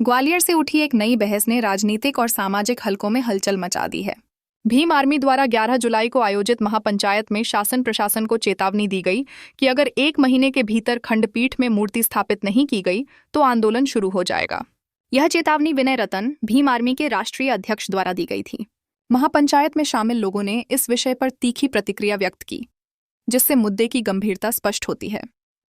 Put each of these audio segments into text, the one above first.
ग्वालियर से उठी एक नई बहस ने राजनीतिक और सामाजिक हलकों में हलचल मचा दी है। भीम आर्मी द्वारा 11 जुलाई को आयोजित महापंचायत में शासन प्रशासन को चेतावनी दी गई कि अगर 1 महीने के भीतर खंडपीठ में मूर्ति स्थापित नहीं की गई तो आंदोलन शुरू हो जाएगा। यह चेतावनी विनय रतन, भीम आर्मी के राष्ट्रीय अध्यक्ष द्वारा दी गई थी। महापंचायत में शामिल लोगों ने इस विषय पर तीखी प्रतिक्रिया व्यक्त की, जिससे मुद्दे की गंभीरता स्पष्ट होती है।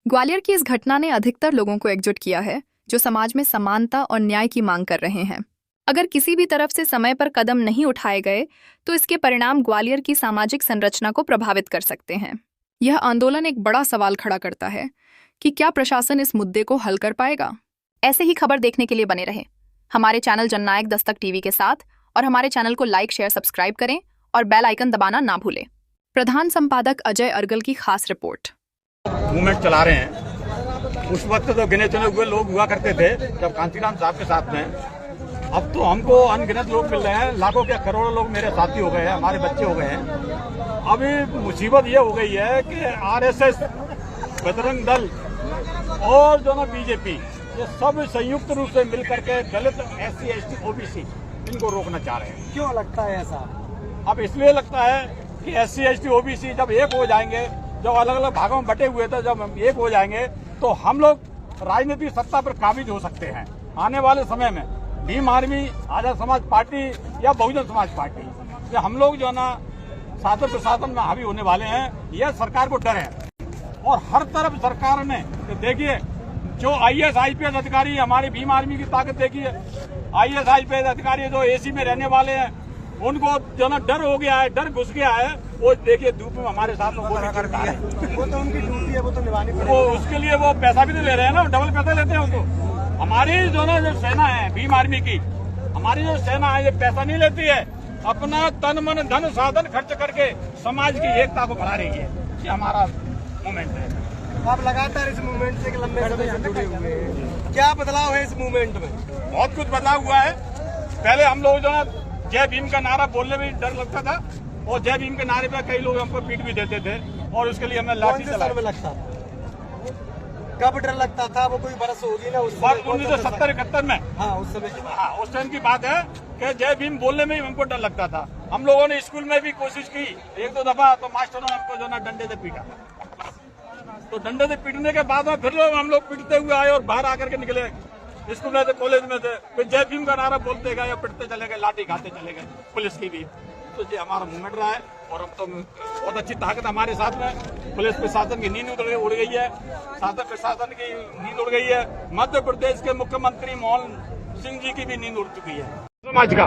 ग्वालियर की इस घटना ने अधिकतर लोगों को एकजुट किया है, जो समाज में समानता और न्याय की मांग कर रहे हैं। अगर किसी भी तरफ से समय पर कदम नहीं उठाए गए तो इसके परिणाम ग्वालियर की सामाजिक संरचना को प्रभावित कर सकते हैं। यह आंदोलन एक बड़ा सवाल खड़ा करता है कि क्या प्रशासन इस मुद्दे को हल कर पाएगा। ऐसे ही खबर देखने के लिए बने रहें हमारे चैनल जननायक दस्तक टीवी के साथ, और हमारे चैनल को लाइक, शेयर, सब्सक्राइब करें और बेल आइकन दबाना ना भूलें। प्रधान संपादक अजय अर्गल की खास रिपोर्ट। मूवमेंट चला रहे हैं। उस वक्त तो गिने चुने हुए लोग हुआ करते थे जब कांतीराम साहब के साथ में। अब तो हमको अनगिनत लोग मिल रहे हैं, लाखों के करोड़ों लोग मेरे साथी हो गए हैं, हमारे बच्चे हो गए हैं। अभी मुसीबत ये हो गई है कि आरएसएस, बजरंग दल और जो ना बीजेपी, ये सब संयुक्त रूप से मिलकर के दलित, SC, ST, OBC इनको रोकना चाह रहे हैं। क्यों लगता है ऐसा? अब इसलिए लगता है कि SC, ST, OBC जब एक हो जाएंगे, जब अलग अलग भागों में बटे हुए थे, जब एक हो जाएंगे तो हम लोग राजनीतिक सत्ता पर काबिज हो सकते हैं। आने वाले समय में भीम आर्मी, आजाद समाज पार्टी या बहुजन समाज पार्टी, ये हम लोग जो है ना शासन प्रशासन में हावी होने वाले हैं। यह सरकार को डर है और हर तरफ सरकार ने देखिए, जो IAS IPS अधिकारी हमारे भीम आर्मी की ताकत देखिए। IAS IPS अधिकारी जो AC में रहने वाले हैं, उनको जो ना डर हो गया है, डर घुस गया है। वो देखिए धूप में हमारे साथ में वो कर दिया है। वो तो उनकी ड्यूटी है, वो तो निभानी पड़ेगी। वो उसके लिए वो पैसा भी तो ले रहे हैं ना, डबल पैसा लेते हैं उनको। हमारी जो ना जो सेना है भीम आर्मी की, हमारी जो सेना है ये पैसा नहीं लेती है, अपना तन मन धन साधन खर्च करके समाज की एकता को बढ़ा रही है। ये हमारा मूवमेंट है। आप लगातार इस मूवमेंट से लंबे समय से जुड़े हुए हैं, क्या बदलाव है इस मूवमेंट में? बहुत कुछ बदलाव हुआ है। पहले हम लोग जो ना जय भीम का नारा बोलने में डर लगता था, और जय भीम के नारे पे कई लोग हमको पीट भी देते थे, और उसके लिए हमने लाठी चलाई। में लगता था? कब डर लगता था? वो कोई बरस होगी ना उस वक्त 1970-71 में। हाँ, उस समय की बात। हाँ, उस टाइम की बात है कि जय भीम बोलने में ही हमको डर लगता था। हम लोगों ने स्कूल में भी कोशिश की 1-2 दफा, तो मास्टरों ने हमको जो ना डंडे से पीटा। तो डंडे से पीटने के बाद में फिर हम लोग पीटते हुए आए और बाहर आकर के निकले। स्कूल में थे, कॉलेज में थे, फिर जय भीम का नारा बोलते गए, पिटते चले गए, लाठी खाते चले गए, पुलिस की भी। तो ये हमारा मूवमेंट रहा है, और अब तो बहुत अच्छी ताकत हमारे साथ में। पुलिस प्रशासन की नींद उड़ गई है, शासन प्रशासन की नींद उड़ गई है, मध्य प्रदेश के मुख्यमंत्री मोहन सिंह जी की भी नींद उड़ चुकी है। समाज का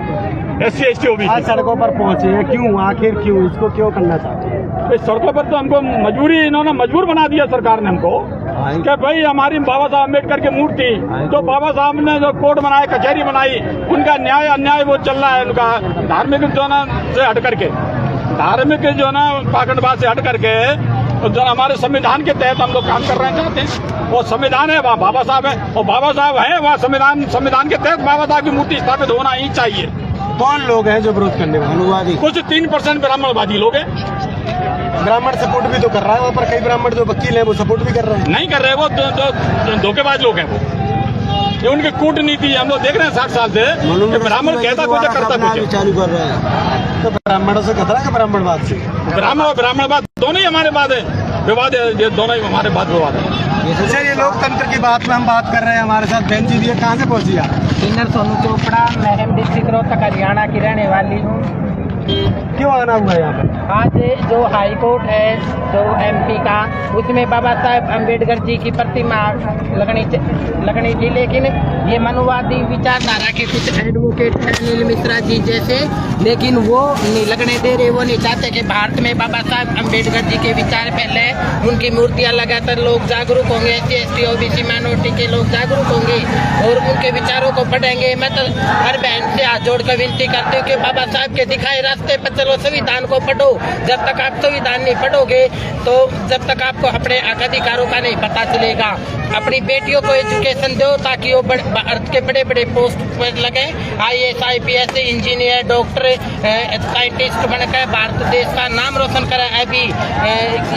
SC, ST, OBC आज सड़कों पर पहुंचे हैं, क्यों? आखिर क्यों? इसको क्यों करना चाहते हैं? इस सड़कों पर तो हमको मजबूरी, इन्होंने मजबूर बना दिया सरकार ने हमको, कि भाई हमारी बाबा साहब अम्बेडकर की मूर्ति, जो बाबा साहब ने जो कोर्ट बनाए, कचहरी बनाई, उनका न्याय अन्याय वो चल रहा है। उनका धार्मिक जो ना से हट करके, धार्मिक जो ना पाखंडवाद से हट करके जो हमारे संविधान के तहत हम लोग काम कर रहे हैं चाहते हैं। वो संविधान है, वहाँ बाबा साहब है, और बाबा साहब है वहाँ संविधान के तहत बाबा साहब की मूर्ति स्थापित होना ही चाहिए। कौन लोग हैं जो विरोध करने वाले? कुछ 3% ब्राह्मणवादी लोग हैं। ब्राह्मण सपोर्ट भी तो कर रहा है, वहाँ पर कई ब्राह्मण जो वकील हैं वो सपोर्ट भी कर रहे हैं। नहीं कर रहे, वो धोखेबाज लोग हैं। वो ये उनकी कूटनीति है, हम लोग देख रहे हैं 60 साल से। ब्राह्मण कहता कुछ, करता कुछ। चालू कर रहे हैं तो ब्राह्मणों से खतरा है, ब्राह्मणवाद से? ब्राह्मण और ब्राह्मणवाद दोनों ही हमारे बाद है, विवाद है, ये दोनों ही हमारे बाद विवाद है। ये लोकतंत्र की बात में हम बात कर रहे हैं। हमारे साथ बहन जी, ये कहाँ से पहुँची आप? किन्नर सोनू चोपड़ा, मैं डिस्ट्रिक्ट रोहतक हरियाणा की रहने वाली हूँ। क्यों आना हुआ है यहाँ पर? आज जो हाई कोर्ट है जो MP का, उसमें बाबा साहब अम्बेडकर जी की प्रतिमा लगनी थी, लेकिन ये मनुवादी विचारधारा के कुछ एडवोकेट हैं, नील मिश्रा जी जैसे, लेकिन वो नहीं लगने दे रहे। वो नहीं चाहते कि भारत में बाबा साहब अम्बेडकर जी के विचार फैले, उनकी मूर्तियाँ लगाकर लोग जागरूक होंगे, SC, ST, OBC माइनॉरिटी के लोग जागरूक होंगे और उनके विचारों को पढ़ेंगे। मैं तो हर बहन से हाथ जोड़कर विनती करती हूँ कि बाबा साहब के दिखाए रास्ते पर चलो, संविधान को पढ़ो, जब तक आप संविधान नहीं पढ़ोगे तो जब तक आपको अपने अधिकारों का नहीं पता चलेगा। अपनी बेटियों को एजुकेशन दो ताकि वो भारत के बड़े बड़े पोस्ट पर लगे, IAS IPS engineer doctor scientist बनकर भारत देश का नाम रोशन करे। अभी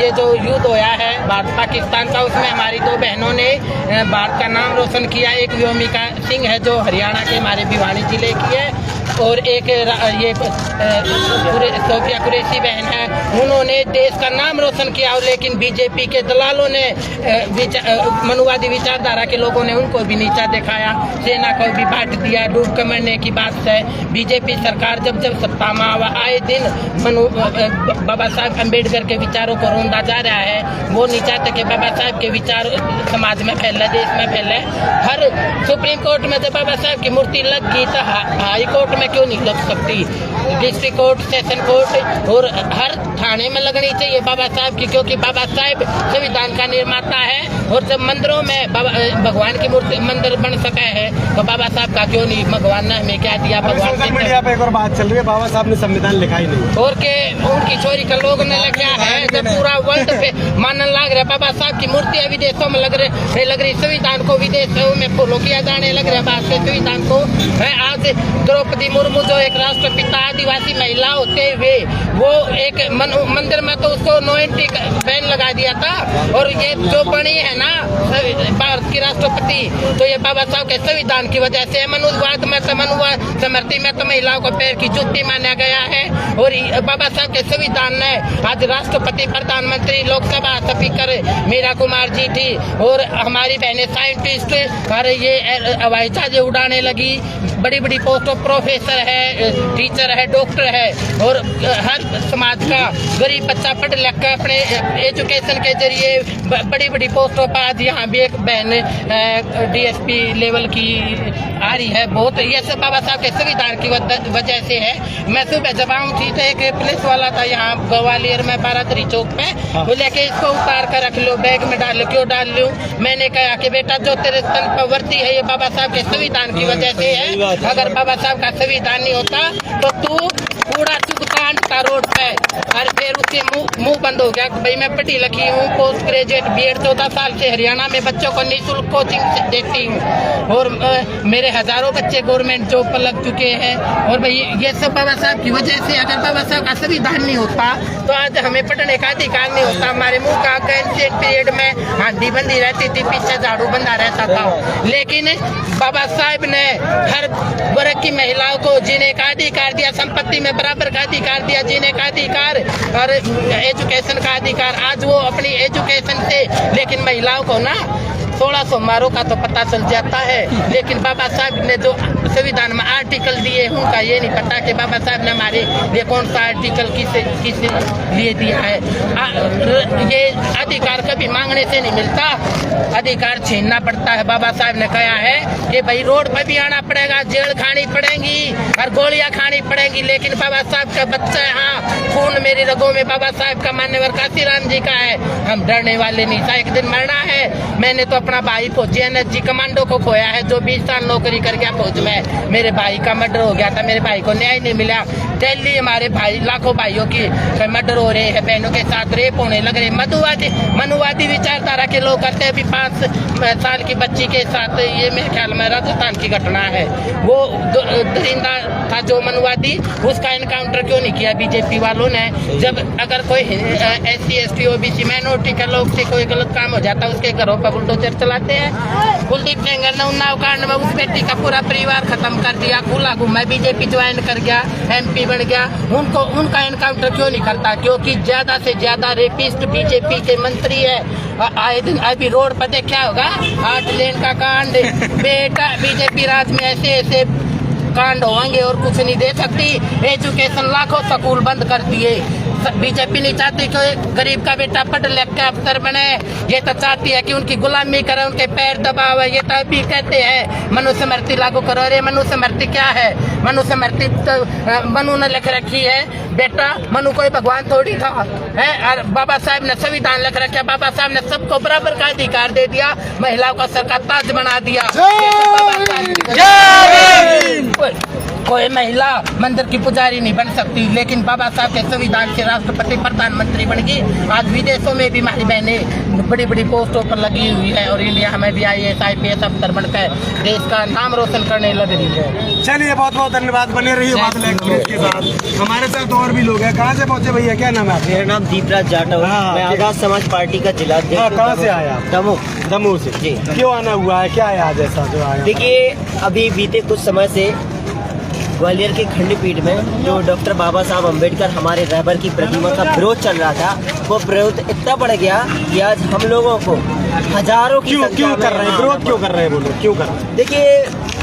ये जो युद्ध होया है भारत पाकिस्तान का, उसमें हमारी दो बहनों ने भारत का नाम रोशन किया। एक व्योमिका सिंह है जो हरियाणा के हमारे भिवानी जिले की है, और एक ये सोफिया कुरैशी बहन है, उन्होंने देश का नाम रोशन किया। लेकिन बीजेपी के दलालों ने मनुवादी विचारधारा के लोगों ने उनको भी नीचा दिखाया, सेना को भी बांट दिया। डूब के मरने की बात है। बीजेपी सरकार जब जब सत्ता में आए दिन बाबा साहब अम्बेडकर के विचारों को रोंदा जा रहा है। वो नहीं चाहते कि बाबा साहब के विचार समाज में फैले, देश में फैले। हर सुप्रीम कोर्ट में जब बाबा साहब की मूर्ति लग गई तो हाई कोर्ट में क्यों नहीं लग सकती? डिस्ट्रिक्ट कोर्ट, सेशन कोर्ट और हर थाने में लगनी चाहिए बाबा साहब की, क्योंकि बाबा साहब संविधान का निर्माता है। और जब मंदिरों में भगवान की मूर्ति मंदिर बन सके है तो बाबा साहब का क्यों नहीं? भगवान ने हमें क्या दिया? भगवान सोशल मीडिया पे एक और बात चल रही है, बाबा साहब ने संविधान लिखा ही नहीं, और के उनकी चोरी का लोग ने लगा है। जब पूरा वर्ल्ड पे मानने लग रहा है बाबा साहब की मूर्तियां विदेशों में लग रही, संविधान को विदेशों में फॉलो किया जाने लग रहा है। बात से संविधान को है। आज द्रौपदी मुर्मू जो एक राष्ट्रपिता आदिवासी महिला होते हुए वो एक मंदिर में तो उसको नो एंट्री बैन लगा दिया था। और ये जो बनी है ना भारत की राष्ट्रपति, तो ये बाबा साहब के संविधान की वजह से। मनुवाद में तो मनुवाद समर्थी में तो महिलाओं को पैर की जुत्ती माना गया है। और बाबा साहब के संविधान ने आज राष्ट्रपति, प्रधानमंत्री, लोकसभा स्पीकर मीरा कुमार जी थी, और हमारी बहनें साइंटिस्ट और ये हवाई जहाज उड़ाने लगी। बड़ी बड़ी पोस्ट ऑफ प्रोफेसर है, टीचर है, डॉक्टर है। और हर समाज का गरीब बच्चा पढ़ लिख कर अपने एजुकेशन के जरिए बड़ी बड़ी पोस्टों पर आज यहाँ भी एक बहन DSP लेवल की आ रही है। बहुत ये सब बाबा साहब के संविधान की वजह से है। मैं सुबह जब आऊँ थी तो एक पुलिस वाला था यहाँ ग्वालियर में बारादरी चौक पे, वो लेके इसको उतार कर रख लो, बैग में डाल लो। क्यों डाल लूँ? मैंने कहा कि बेटा जो तेरे तन पर वर्दी है ये बाबा साहब के संविधान की वजह से है। अगर बाबा साहब का संविधान नहीं होता तो तू पूरा चुगतान था रोड पे। और फिर उसके मुंह बंद हो गया। भाई मैं पढ़ी लिखी हूँ, पोस्ट ग्रेजुएट B.Ed 14 साल से हरियाणा में बच्चों को निःशुल्क कोचिंग देती हूँ, और मेरे हजारों बच्चे गवर्नमेंट जॉब पर लग चुके हैं। और भाई ये सब बाबा साहब की वजह से। अगर बाबा साहब का संविधान नहीं होता तो आज हमें पढ़ने का अधिकार नहीं होता। हमारे मुंह का एंशिएंट पीरियड में हांडी बंदी रहती थी, पीछे झाड़ू बंधा रहता था। लेकिन बाबा साहब ने हर वर्ग की महिलाओं को जीने का अधिकार दिया, संपत्ति में बराबर का अधिकार दिया, जीने का अधिकार और एजुकेशन का अधिकार। आज वो अपनी एजुकेशन से, लेकिन महिलाओं को ना 1600 मारों का तो पता चल जाता है। लेकिन बाबा साहब ने जो संविधान में आर्टिकल दिए उनका ये नहीं पता कि बाबा साहब ने हमारे लिए कौन सा आर्टिकल किस लिए दिया है। ये अधिकार कभी मांगने से नहीं मिलता, अधिकार छीनना पड़ता है। बाबा साहब ने कहा है कि भाई रोड पर भी आना पड़ेगा, जेल खानी पड़ेगी और गोलियां खानी पड़ेंगी। लेकिन बाबा साहब का बच्चा है, हाँ खून मेरी रगों में बाबा साहब का मान्यवर काशीराम जी का है। हम डरने वाले नहीं था, एक दिन मरना है। मैंने तो अपना भाई फौजी NSG कमांडो को खोया है, जो 20 साल नौकरी कर गया फौज में। मेरे भाई का मर्डर हो गया था, मेरे भाई को न्याय नहीं मिला। दिल्ली हमारे भाई, लाखों भाइयों की मर्डर हो रहे हैं, बहनों के साथ रेप होने लग रहे। मनुवादी विचारधारा के लोग करते हैं। अभी 5 साल की बच्ची के साथ ये मेरे ख्याल में राजस्थान की घटना है। वो दरिंदा था जो मनुवादी, उसका एनकाउंटर क्यों नहीं किया बीजेपी वालों ने? जब अगर कोई SC ST OBC माइनॉरिटी के लोग से कोई गलत काम हो जाता है उसके घरों पर बुलडोजर चलाते हैं। कुलदीप सेंगर ने उन्नाव कांड में उस बेटी का पूरा परिवार खत्म कर दिया, खुला घुमा, बीजेपी ज्वाइन कर गया, MP बन गया। उनका एनकाउंटर क्यों नहीं करता? क्योंकि ज्यादा से ज्यादा रेपिस्ट बीजेपी के मंत्री है। आए दिन अभी रोड पर देखा होगा 8 लेन का कांड। बेटा बीजेपी राज में ऐसे कांड होंगे और कुछ नहीं दे सकती। एजुकेशन लाखों स्कूल बंद कर दिए। बीजेपी नहीं चाहती कि गरीब का बेटा पढ़ लिख के अफसर बने, ये तो चाहती है कि उनकी गुलामी करे, उनके पैर दबावे। ये तो अभी कहते हैं मनुस्मृति लागू करो। अरे मनुस्मृति क्या है? मनुस्मृति तो मनु ने लिख रखी है बेटा, मनु कोई भगवान थोड़ी था है। और बाबा साहब ने संविधान लिख रखा, बाबा साहब ने सबको बराबर का अधिकार दे दिया, महिलाओं का सर का ताज बना दिया। कोई कोई महिला मंदिर की पुजारी नहीं बन सकती, लेकिन बाबा साहब के संविधान से राष्ट्रपति प्रधानमंत्री बन गई। आज विदेशों में भी हमारी बहनें बड़ी बड़ी पोस्टों पर लगी हुई है और इंडिया में भी IAS IPS अफसर बनकर देश का नाम रोशन करने लग रही है। चलिए बहुत बहुत धन्यवाद, बने रहिए बादल एक्सप्रेस के साथ। हमारे साथ और भी लोग हैं। कहाँ से पहुँचे भैया, क्या नाम है? मेरा नाम दीपराज जाटव है। हाँ, मैं आजाद समाज पार्टी का जिलाध्यक्ष हूं। कहाँ से आया? दमोह से। जी। क्यों आना हुआ है, क्या है आज ऐसा जो आया? देखिए, अभी बीते कुछ समय से ग्वालियर के खंडपीठ में जो डॉक्टर बाबा साहब अम्बेडकर हमारे रहबर की प्रतिमा का विरोध चल रहा था, वो विरोध इतना बढ़ गया कि आज हम लोगों को हजारों की क्यों कर रहे हैं विरोध, क्यों कर रहे हैं वो लोग, क्यों कर रहे हैं? देखिए,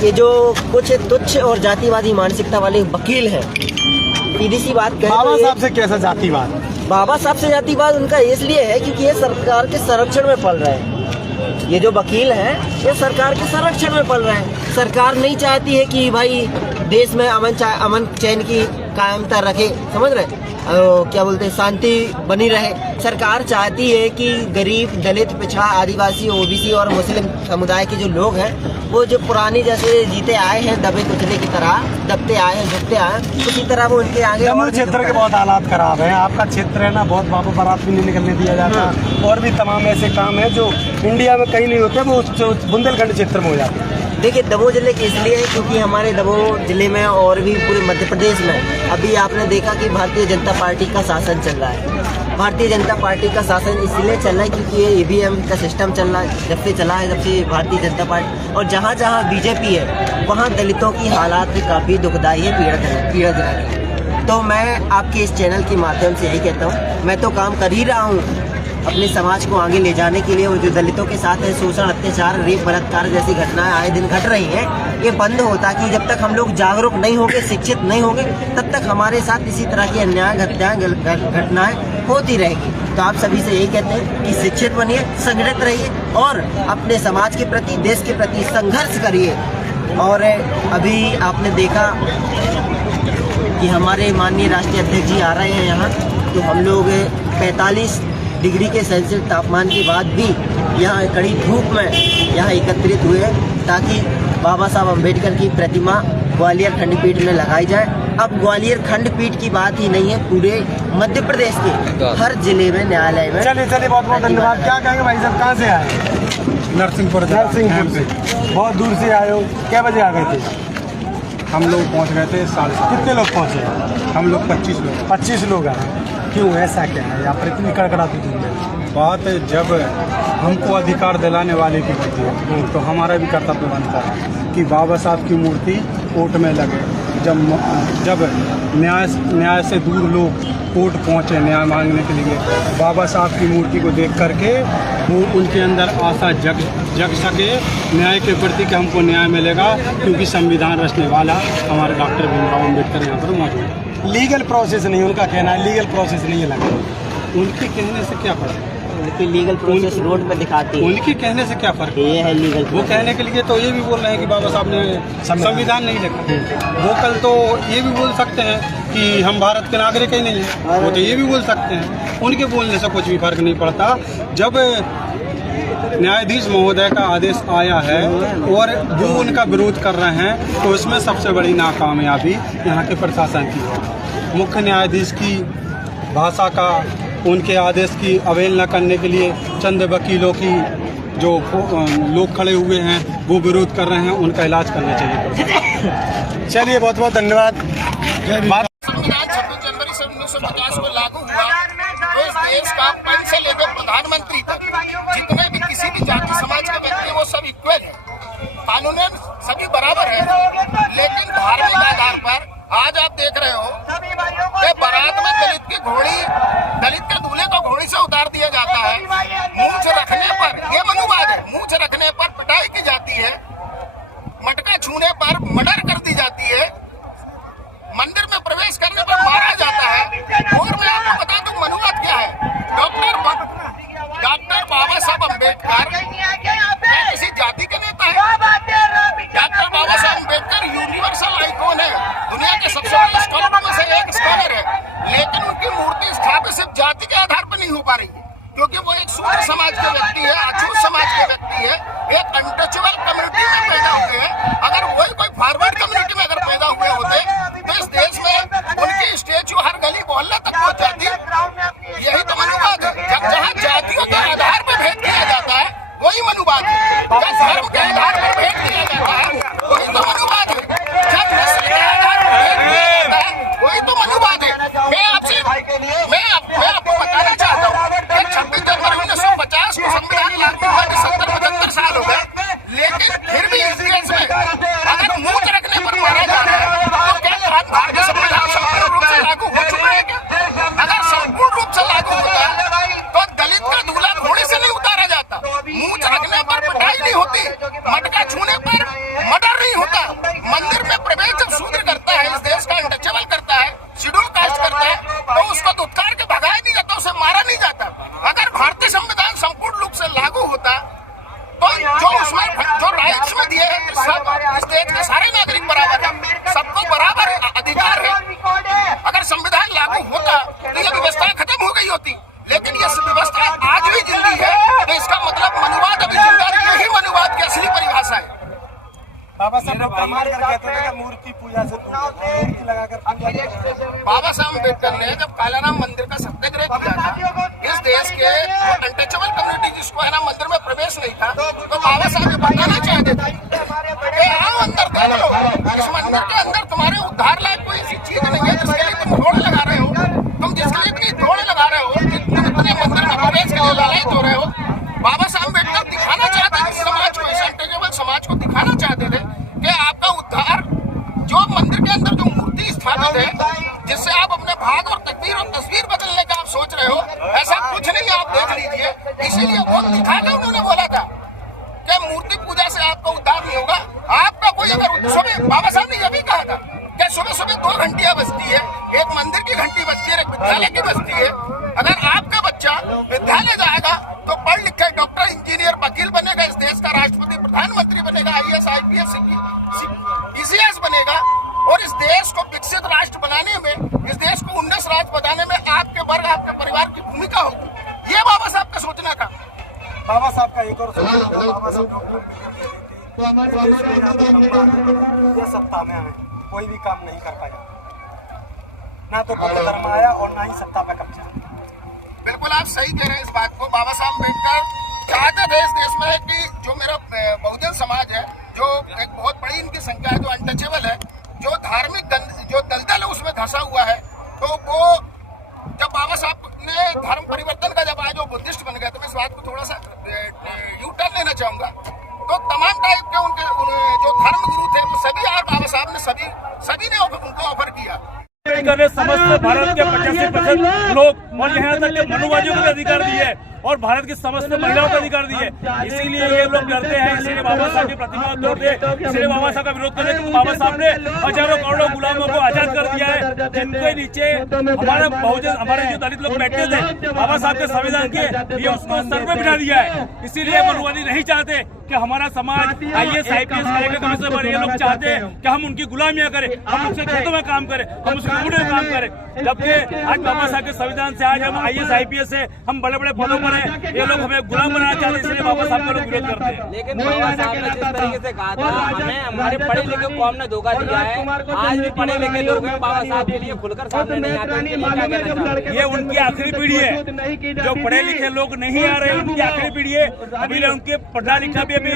ये जो कुछ तुच्छ और जातिवादी मानसिकता वाले वकील हैं, सीधी सी बात करें बाबा तो साहब से कैसा जातिवाद? बाबा साहब से जातिवाद उनका इसलिए है क्योंकि ये सरकार के संरक्षण में पल रहे हैं। ये जो वकील हैं ये सरकार के संरक्षण में पल रहे हैं। सरकार नहीं चाहती है कि भाई देश में अमन चैन की कायमता रखे, समझ रहे, क्या बोलते हैं, शांति बनी रहे। सरकार चाहती है कि गरीब, दलित, पिछड़ा, आदिवासी, OBC और मुस्लिम समुदाय के जो लोग हैं वो जो पुरानी जैसे जीते आए हैं, दबे कुचले की तरह दबते आए हैं, झुकते आए हैं, उसी तरह वो उनके आगे। दमोह क्षेत्र के बहुत हालात खराब हैं। आपका क्षेत्र है ना, बहुत बाबा बारात भी नहीं निकलने दिया जाता और भी तमाम ऐसे काम है जो इंडिया में कहीं नहीं होते, वो उस बुंदेलखंड क्षेत्र में हो जाते हैं। देखिए, दमोह जिले के इसलिए है क्योंकि हमारे दमोह जिले में और भी पूरे मध्य प्रदेश में अभी आपने देखा कि भारतीय जनता पार्टी का शासन चल रहा है। भारतीय जनता पार्टी का शासन इसलिए चल रहा है क्योंकि ये EVM का सिस्टम चल रहा है, जब से चला है, जब से भारतीय जनता पार्टी। और जहाँ जहाँ BJP है वहाँ दलितों की हालात भी काफ़ी दुखदायी है, पीड़ित है। तो मैं आपके इस चैनल के माध्यम से यही कहता हूँ, मैं तो काम कर ही रहा हूँ अपने समाज को आगे ले जाने के लिए। और जो दलितों के साथ है शोषण, अत्याचार, रेप, बलात्कार जैसी घटनाएं आए दिन घट रही हैं, ये बंद होता कि जब तक हम लोग जागरूक नहीं होंगे, शिक्षित नहीं होंगे, तब तक हमारे साथ इसी तरह की अन्याय घटनाएं होती रहेगी। तो आप सभी से यही कहते हैं कि शिक्षित बनिए, संगठित रहिए और अपने समाज के प्रति, देश के प्रति संघर्ष करिए। और अभी आपने देखा कि हमारे माननीय राष्ट्रीय अध्यक्ष जी आ रहे हैं यहाँ, तो हम लोग 45 डिग्री के सेल्सियस तापमान के बाद भी यहाँ कड़ी धूप में यहाँ एकत्रित हुए ताकि बाबा साहब अम्बेडकर की प्रतिमा ग्वालियर खंडपीठ में लगाई जाए। अब ग्वालियर खंडपीठ की बात ही नहीं है, पूरे मध्य प्रदेश के हर जिले में न्यायालय में। चलिए बहुत बहुत धन्यवाद। क्या कहेंगे भाई साहब, कहाँ से आए? नरसिंहपुर से। बहुत दूर से आए हो, क्या बजे आ गए थे? हम लोग पहुंच गए थे 7:30। कितने लोग पहुँचे? हम लोग 25 लोग आए। क्यों, ऐसा क्या है यहाँ पर इतनी कड़कड़ाती धूप है? बात जब हमको अधिकार दिलाने वाले की होती है तो हमारा भी कर्तव्य बनता है कि बाबा साहब की मूर्ति कोर्ट में लगे। जब न्याय से दूर लोग कोर्ट पहुंचे न्याय मांगने के लिए, बाबा साहब की मूर्ति को देख करके वो उनके अंदर आशा जग सके न्याय के प्रति कि हमको न्याय मिलेगा, क्योंकि संविधान रचने वाला हमारे डॉक्टर भीमराव अम्बेडकर यहाँ पर मौजूद है। लीगल प्रोसेस नहीं, उनका कहना है लीगल प्रोसेस नहीं है लगा। उनके कहने से क्या फर्क है? उनकी लीगल प्रोसेस रोड पे दिखाती है। उनके कहने से क्या फर्क है? ये है लीगल। वो कहने के लिए तो ये भी बोल रहे हैं कि बाबा साहब ने संविधान नहीं लिखा। वो कल तो ये भी बोल सकते हैं कि हम भारत के नागरिक ही नहीं है, वो तो ये भी बोल सकते हैं। उनके बोलने से कुछ भी फर्क नहीं पड़ता। जब न्यायाधीश महोदय का आदेश आया है और वो उनका विरोध कर रहे हैं, तो इसमें सबसे बड़ी नाकामयाबी यहाँ के प्रशासन की है। मुख्य न्यायाधीश की भाषा का, उनके आदेश की अवहेलना करने के लिए चंद वकीलों की जो लोग खड़े हुए हैं वो विरोध कर रहे हैं, उनका इलाज करना चाहिए। चलिए बहुत बहुत धन्यवाद। संविधान 26 जनवरी से 1950 को लागू हुआ, तो इस देश का पंच से लेकर प्रधानमंत्री तक जितने भी किसी भी जाति समाज के व्यक्ति वो सब इक्वल है, कानूनन सभी बराबर है। लेकिन धार्मिक आधार पर आज आप देख रहे हो कि बारात में दलित की घोड़ी, दलित के दूल्हे को घोड़ी से उतार दिया जाता है। मूंछ रखने पर, ये मनुवाद है, मूंछ रखने पर पिटाई की जाती है, मटका छूने पर मर्डर कर दी जाती है, मंदिर में प्रवेश करने पर मारा जाता है। और मैं आपको बता दूं मनुवाद क्या है। डॉक्टर बाबा साहब अम्बेडकर किसी जाति के नेता है। डॉक्टर बाबा साहब अम्बेडकर यूनिवर्सल आइकॉन है, दुनिया के सबसे बड़े स्कॉलरों में से एक स्कॉलर है। लेकिन उनकी मूर्ति स्थापित सिर्फ जाति के आधार पर नहीं हो पा रही है, क्योंकि वो एक भारतीय संविधान संपूर्ण रूप से लागू हो चुका है क्या? अगर संपूर्ण रूप से लागू होता तो दलित का दूल्हा घोड़े से नहीं उतारा जाता, मूंछ रखने पर पिटाई नहीं होती, मटका छूने पर मर्डर नहीं होता, मंदिर में प्रवेश जब शूद्र करता है, इस देश का अनटचेबल करता है, शेड्यूल कास्ट करता है, तो उसको दुत्कार के भगाया नहीं जाता, उसे मारा नहीं जाता। अगर भारतीय संविधान संपूर्ण रूप से लागू होता तो जो उसमें जो राइट्स में दिए हैं, सब इस देश के सारे नागरिक बराबर है, सबको बराबर अधिकार है। अगर संविधान लागू होता तो ये व्यवस्था खत्म हो गई होती, लेकिन ये व्यवस्था आज भी जिंदी है, तो इसका मतलब मनुवाद अभी जिंदा है। यही मनुवाद की असली परिभाषा है। बाबा साहब प्रमाण कर कहते थे कि मूर्ति पूजा से मूर्ति लगाकर बाबा साहब अम्बेडकर ने जब कालाराम मंदिर का सत्याग्रह किया था, इस देश के अनटचेबल कम्युनिटी जिसको है ना मंदिर में प्रवेश नहीं था, तो बाबा साहब ये बताना चाहते थे कि आओ अंदर देखो, इस मंदिर के अंदर तुम्हारे उद्धार लायक कोई ऐसी चीज नहीं है जिसके लिए तुम दौड़ लगा रहे हो, तुम जिसके लिए इतनी दौड़ लगा रहे हो, तुम इतने मंदिर में प्रवेश के लिए लालच हो रहे हो। बाबा साहब अम्बेडकर दिखाना चाहते थे समाज को, इस अनटचेबल समाज को दिखाना चाहते थे कि आपका उद्धार जो मंदिर के अंदर जो मूर्ति स्थापित है, जिससे आप अपने भाग और तकदीर और तस्वीर बदलने का आप सोच रहे हो, ऐसा कुछ नहीं, आप देख लीजिए। इसीलिए वो दिखाकर उन्होंने बोला था कि मूर्ति पूजा से आपका उद्धार नहीं होगा। आपका कोई अगर सुबह बाबा साहब ने यह भी कहा था कि सुबह सुबह 2 घंटियां बजती है, एक मंदिर की घंटी बजती है, एक विद्यालय की बजती है। अगर आपका बच्चा विद्यालय जाएगा तो पढ़ लिख के डॉक्टर, इंजीनियर, वकील बनेगा, इस देश का राष्ट्रपति, प्रधानमंत्री बनेगा, IAS, IPS, PCS बनेगा, और इस देश को विकसित राष्ट्र बनाने में, इस देश को उन्नत राष्ट्र बनाने में आपके वर्ग, आपके परिवार की भूमिका होगी। ये बाबा साहब का सोचना था। बाबा साहब का एक और बाबा साहब ये सत्ता में आए, कोई भी काम नहीं कर पाया, ना तो बुद्ध धर्म आया और ना ही सत्ता पे कब्जा। बिल्कुल आप सही कह रहे हैं इस बात को। बाबा साहब अम्बेडकर चाहते थे इस देश में कि जो मेरा बहुजन समाज है, जो एक बहुत बड़ी इनकी संख्या है, जो अनटचेबल है, जो धार्मिक जो दलदल है उसमें धंसा हुआ है, तो वो जब बाबा साहब ने धर्म परिवर्तन का जब आज वो बुद्धिस्ट बन गए, तो मैं इस बात को थोड़ा सा यू टर्न लेना चाहूंगा। तो तमाम टाइप के उनके जो धर्म गुरु थे वो सभी और बाबा साहब ने सभी ने उनको ऑफर किया। समस्त भारत के 85% लोग और यहाँ तक के मनुवादियों को भी अधिकार दिए और भारत की समस्त महिलाओं को अधिकार दिए। इसीलिए ये लोग डरते हैं, इसीलिए बाबा साहब की प्रतिमा को तोड़ दे, इसीलिए बाबा साहब का विरोध करते हैं। बाबा साहब ने हजारों करोड़ों गुलामों को आजाद कर दिया है, जिनके नीचे हमारे बहुजन, हमारे जो दलित लोग बैठते थे, बाबा साहब के संविधान के ये उसको सर पे बिठा दिया है। इसीलिए मनुवादी नहीं चाहते कि हमारा समाज IAS, IPS करेगा, कमिश्नर बने। ये लोग चाहते हैं कि हम उनकी गुलामियां करें, हम उसके खेतों में काम करें, हम उसके कूड़े में काम करें। जबकि आज बाबा साहब के संविधान से आज हम IAS, IPS से हम बड़े बड़े पदों पर हैं, ये लोग हमें गुलाम बनाना चाहते हैं, इसलिए बाबा साहब का लोग विरोध करते हैं। लेकिन बाबा साहब ने जिस तरीके से कहा था, हमें हमारे पढ़े लिखे कौम ने धोखा दिया है। आज भी पढ़े लिखे लोग हैं, बाबा साहब के लिए खुलकर सामने नहीं आते, उनके लिए क्या कहना चाहते हैं? ये उनकी आखिरी पीढ़ी है, जो पढ़े लिखे लोग नहीं आ रहे, उनकी आखिरी पीढ़ी है। अभी उनके पढ़ा लिखा भी अभी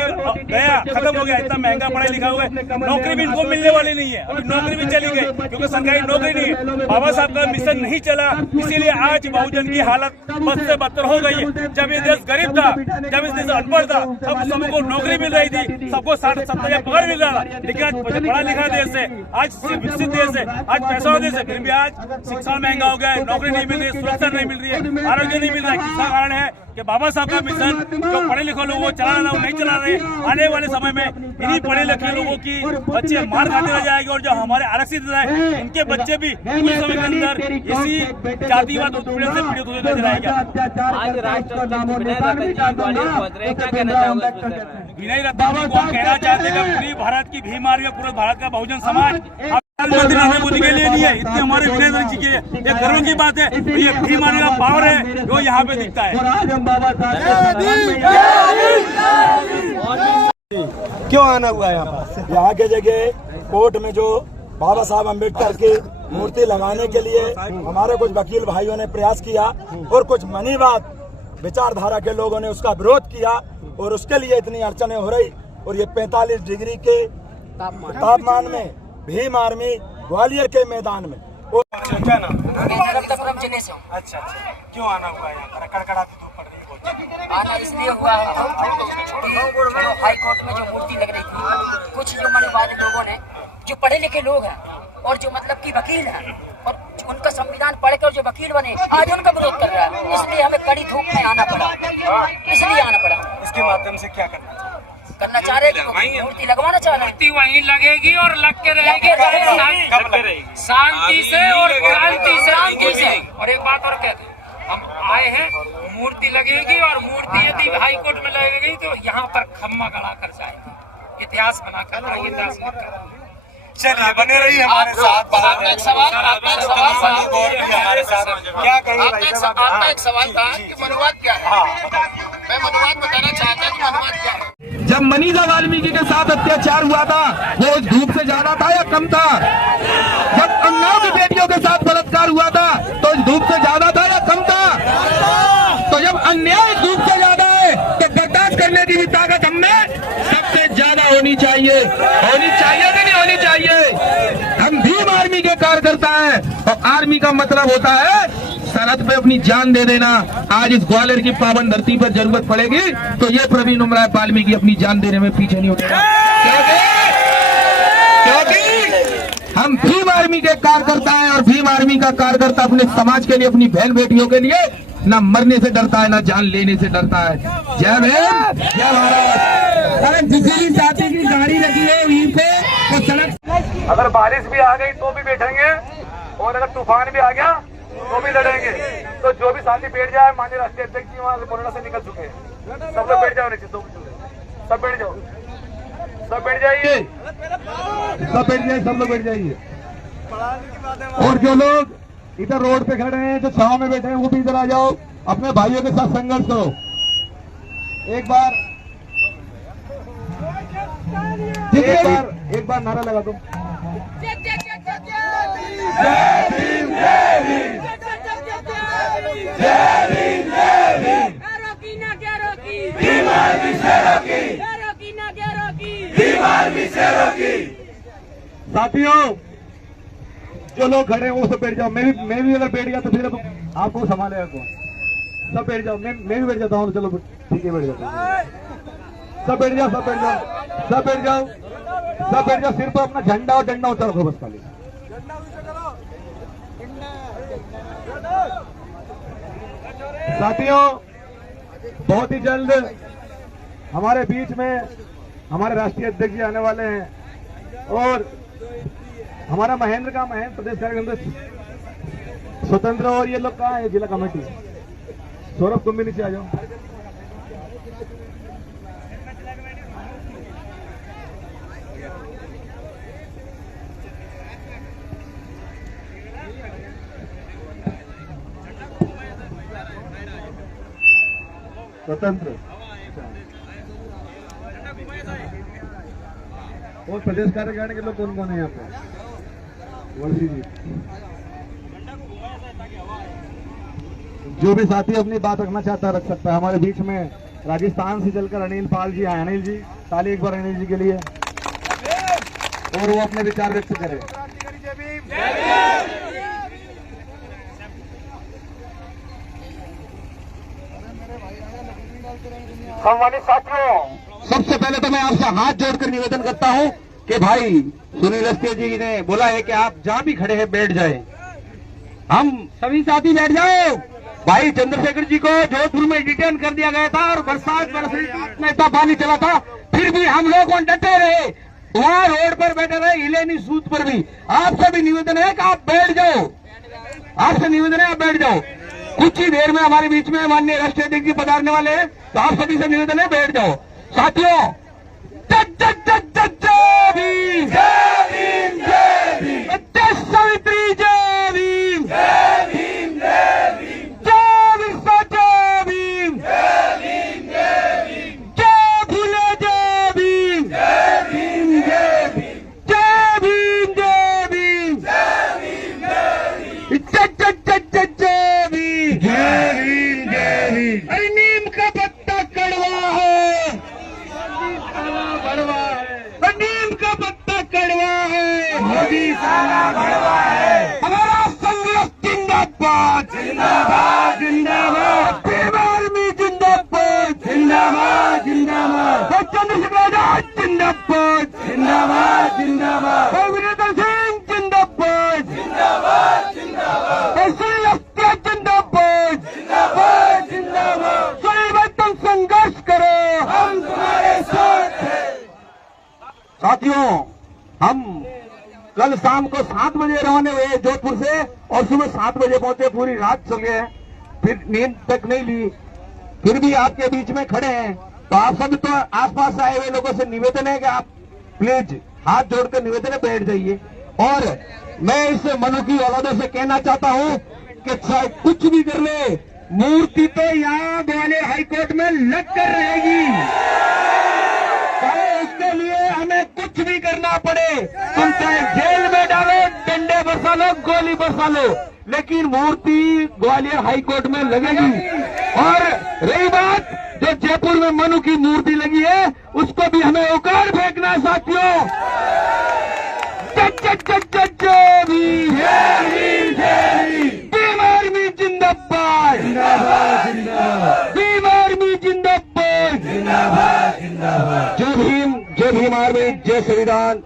गया, खत्म हो गया, इतना महंगा पढ़ा लिखा हुआ है, नौकरी भी इनको मिलने वाली नहीं है। अभी नौकरी भी चली गई क्योंकि सरकारी नौकरी नहीं है। बाबा साहब का मिशन नहीं चला, इसीलिए आज बहुजन की हालत बद से बदतर हो गई है। जब ये देश गरीब था, जब इस देश अनपढ़ था, तब सबको नौकरी मिल रही थी, सबको 60-70 पगार मिल रहा था। लेकिन आज पढ़ा लिखा देश है, आज विकसित देश है, आज पैसा वाला देश है, फिर भी आज शिक्षा महंगा हो गया है, नौकरी नहीं मिल रही है, सुरक्षा नहीं मिल रही है, आरोग्य नहीं मिल रहा है। किसका कारण है कि बाबा साहब का मिशन जो पढ़े लिखे लोगों को चलाना वो नहीं चला रहे। आने वाले समय में इन्हीं पढ़े लिखे लोगों की बच्चे मार खाते रह जाएंगे और जो हमारे आरक्षित है उनके बच्चे भी कुछ समय के अंदर इसी जातिवाद उत्पीड़न से पीड़ित होते नजर आएगा। आज राष्ट्रपति विनय रतन जी ग्वालियर पहुंच रहे हैं, क्या कहना चाहोगे इस विषय में? विनय रतन जी को हम कहना चाहते हैं कि पूरी भारत की भीम आर्मी, पूरे भारत का बहुजन समाज प्रधानमंत्री नरेंद्र मोदी के लिए नहीं है, इतनी हमारे विनय रतन जी के लिए ये गर्व की बात है। ये भीम आर्मी का पावर है जो यहाँ पे दिखता है। क्यों आना हुआ है यहाँ पर? यहाँ के जगह कोर्ट में जो बाबा साहब अम्बेडकर की मूर्ति लगाने के लिए हमारे कुछ वकील भाइयों ने प्रयास किया और कुछ मनीवाद विचारधारा के लोगों ने उसका विरोध किया और उसके लिए इतनी अड़चनें हो रही। और ये 45 डिग्री के तापमान में भीम आर्मी ग्वालियर के मैदान में क्या नाम? जिले से अच्छा, क्यों आना हुआ है यहाँ पर? कड़कड़ाती धूप पड़ रही है। आना इसलिए हुआ है जो हाई कोर्ट में जो मूर्ति लग रही थी, कुछ जो मनुवादी लोगों ने, जो पढ़े लिखे लोग हैं और जो मतलब की वकील हैं और उनका संविधान पढ़कर जो वकील बने आज उनका विरोध कर रहा है, इसलिए हमें कड़ी धूप में आना पड़ा, इसलिए आना पड़ा। इसके माध्यम से क्या करना चाह रहे हैं? मूर्ति लगवाना चाह रहे हैं। मूर्ति वहीं लगेगी और लग के रहेगी शांति से और क्रांति से। और एक बात और कहते हैं, हम आए हैं, मूर्ति लगेगी और मूर्ति यदि हाई कोर्ट में लगेगी तो यहाँ पर खम्मा गड़ा कर जाएगी। इतिहास बना कर आएगी, इतिहास चलिए बने रहिए हमारे साथ। आपका एक सवाल हमारे साथ क्या कहेंगे भाई साहब? आपका एक सवाल था कि मनुवाद क्या है? मैं मनुवाद बताना चाहता कि मनुवाद क्या है। जब मनीषा वाल्मीकि के साथ अत्याचार हुआ था वो उस धूप से ज्यादा था या कम था? जब अन्नाओं की बेटियों के साथ बलात्कार हुआ था तो इस धूप से ज्यादा था या कम था? तो जब अन्याय धूप से ज्यादा है तो बर्दाश्त करने की भी ताकत हमें सबसे ज्यादा होनी चाहिए कि नहीं होनी चाहिए? हम भीम आर्मी के कार्यकर्ता हैं और आर्मी का मतलब होता है सरहद पे अपनी जान दे देना। आज इस ग्वालियर की पावन धरती पर जरूरत पड़ेगी तो ये प्रवीण उमराव वाल्मीकि अपनी जान देने में पीछे नहीं उठेगा, क्योंकि हम भीम आर्मी के कार्यकर्ता हैं और भीम आर्मी का कार्यकर्ता अपने समाज के लिए, अपनी बहन बेटियों के लिए न मरने से डरता है, न जान लेने से डरता है। जय भीम, जय भारत। अरे किसी भी जाति की गाड़ी रखी है वहीं पे तो सड़क, अगर बारिश भी आ गई तो भी बैठेंगे और अगर तूफान भी आ गया तो भी लड़ेंगे। तो जो भी साथी बैठ जाए, माननीय राष्ट्रीय अध्यक्ष जी वहाँ से कोरोना से निकल चुके हैं, सब लोग बैठ जाओ नीचे, सब बैठ जाओ, सब बैठ जाइए, सब बैठ जाइए, सब लोग बैठ जाइए। और जो लोग इधर रोड पे खड़े हैं, जो छाव में बैठे हैं, वो भी इधर आ जाओ, अपने भाइयों के साथ संघर्ष करो। एक बार नारा लगा दो। साथियों, जो लोग खड़े हैं वो सब बैठ जाओ। मैं भी अगर बैठ गया तो फिर आपको संभालेगा कौन? सब बैठ जाओ, मैं भी बैठ जाता हूँ। चलो ठीक है, बैठ जाता हूँ। सब बैठ जाओ, सब बैठ जाओ, सब बैठ जाओ, सब बैठ जाओ। सिर पर अपना झंडा और डंडा ऊंचा रखो बस खाली। साथियों, बहुत ही जल्द हमारे बीच में हमारे राष्ट्रीय अध्यक्ष जी आने वाले हैं और हमारा महेंद्र प्रदेश कार्यक्रम स्वतंत्र। और ये लोग कहाँ है? जिला कमेटी। सौरभ, तुम भी नीचे आ जाओ। स्वतंत्र और प्रदेश कार्यकारिणी के लोग कौन कौन है यहाँ पे? वर्षी जी। जो भी साथी अपनी बात रखना चाहता है रख सकता है। हमारे बीच में राजस्थान से चलकर अनिल पाल जी आए। अनिल जी, ताली एक बार अनिल जी के लिए, और वो अपने विचार व्यक्त करें। सम्मानित साथियों, सबसे पहले तो मैं आपसे हाथ जोड़कर निवेदन करता हूं कि भाई सुनील अवस्थी जी ने बोला है कि आप जहां भी खड़े हैं बैठ जाएं। हम सभी साथी बैठ जाओ। भाई चंद्रशेखर जी को जोधपुर में डिटेन कर दिया गया था और बरसात बरस रही थी, इतना इतना पानी चला था, फिर भी हम लोग डटे रहे, वहां रोड पर बैठे रहे, हिले नहीं सूत पर भी। आपसे भी निवेदन है कि आप बैठ जाओ, आपसे निवेदन है आप बैठ जाओ। कुछ ही देर में हमारे बीच में माननीय राष्ट्रीय अध्यक्ष जी पधारने वाले हैं, तो आप सभी से निवेदन है बैठ जाओ। साथियों, सावित्री जय भीम, जय भीम, जय भीम, जय बिरसा जय भीम, जय भीम, जय भीम, जय भूले जय भीम, जय भीम, जय भीम, जय भीम, जय भीम, जय भीम, जय भीम, जय भीम, जय भीम। अरे नीम का पत्ता कड़वा है, नीम का पत्ता कड़वा है, मोदी साला बड़वा है। हमारा कांग्रेस जिंदाबाद, जिंदाबाद, जिंदाबाद। भीम आर्मी जिंदाबाद, जिंदाबाद, जिंदाबाद। चंद्रशेखर आजाद जिंदाबाद, जिंदाबाद, जिंदाबाद। वीरेंद्र सिंह जिंदाबाद। हम कल शाम को 7 बजे रवाना हुए जोधपुर से और सुबह 7 बजे पहुंचे, पूरी रात चल गए, फिर नींद तक नहीं ली, फिर भी आपके बीच में खड़े हैं। तो आप सब तो आसपास आए हुए लोगों से निवेदन है कि आप प्लीज हाथ जोड़कर निवेदन है बैठ जाइए। और मैं इस मनु की औलादों से कहना चाहता हूं कि चाहे कुछ भी कर ले, मूर्ति तो यहाँ ग्वालियर हाईकोर्ट में लग कर रहेगी, चाहे उसके लिए हमें कुछ भी करना पड़े। तुम चाहे जेल में डालो, डंडे बरसा लो, गोली बरसा लो, लेकिन मूर्ति ग्वालियर हाईकोर्ट में लगेगी। और रही बात जो जयपुर में मनु की मूर्ति लगी है, उसको भी हमें उखाड़ फेंकना है साथियों। भीम आर्मी जिंदाबाद, भीम आर्मी जिंदाबाद, जय भीम आर्मी, जय संविधान।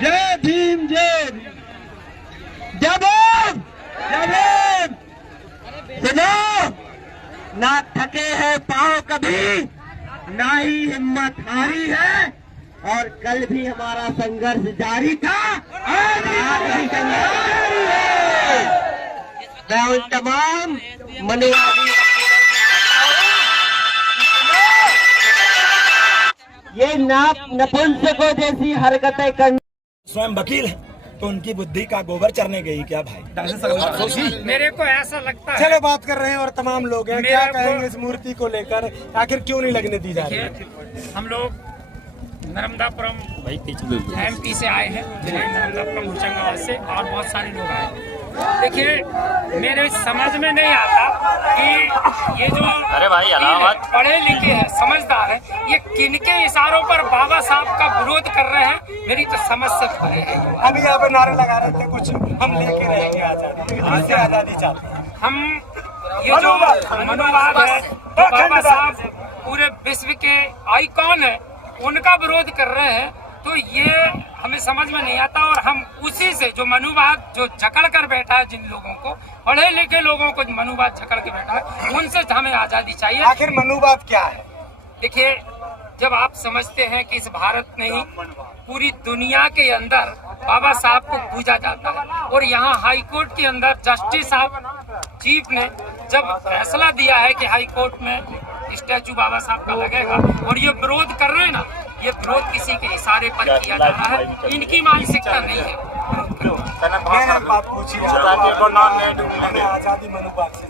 जय भीम, जय भीम, जय भीम, जय भीम। सुनो, ना थके हैं पाँव कभी, ना ही हिम्मत हारी है, और कल भी हमारा संघर्ष जारी था, आज भी संघर्ष जारी है। मैं उन तमाम मनुवादी ये नपुंसकों जैसी हरकतें करने, स्वयं वकील है तो उनकी बुद्धि का गोबर चरने गई क्या भाई? मेरे को ऐसा लगता है, चलो बात कर रहे हैं और तमाम लोग हैं, क्या कहेंगे इस मूर्ति को लेकर, आखिर क्यों नहीं लगने दी जा रही? हम लोग नर्मदापुरम MP से आए हैं, नर्मदापुरम होशंगाबाद से, और बहुत सारे लोग आए हैं। देखिए, मेरे समझ में नहीं आता कि ये जो पढ़े लिखे हैं, समझदार है, ये किनके इशारों पर बाबा साहब का विरोध कर रहे हैं, मेरी तो समझ से परे है। अभी यहाँ पे नारे लगा रहे थे कुछ, हम लेके रहेंगे आजादी, इससे आजादी चाहते हैं हम। ये जो मनुवाद है, बाबा साहब पूरे विश्व के आइकॉन है, उनका विरोध कर रहे हैं, तो ये हमें समझ में नहीं आता। और हम उसी से जो मनुवाद जो जकड़ कर बैठा है, जिन लोगों को, पढ़े लिखे लोगों को मनुवाद जकड़ के बैठा है, उनसे हमें आजादी चाहिए। आखिर मनुवाद क्या है? देखिए, जब आप समझते हैं कि इस भारत में ही पूरी दुनिया के अंदर बाबा साहब को पूजा जाता है, और यहाँ हाई कोर्ट के अंदर जस्टिस साहब चीफ ने जब फैसला दिया है कि हाई कोर्ट में स्टैचू बाबा साहब का लगेगा, और ये विरोध कर रहे हैं ना, ये विरोध किसी के इशारे पर किया जा रहा है, इनकी मानसिकता नहीं है। मैंने बात पूछी, आजादी मनुवाद से,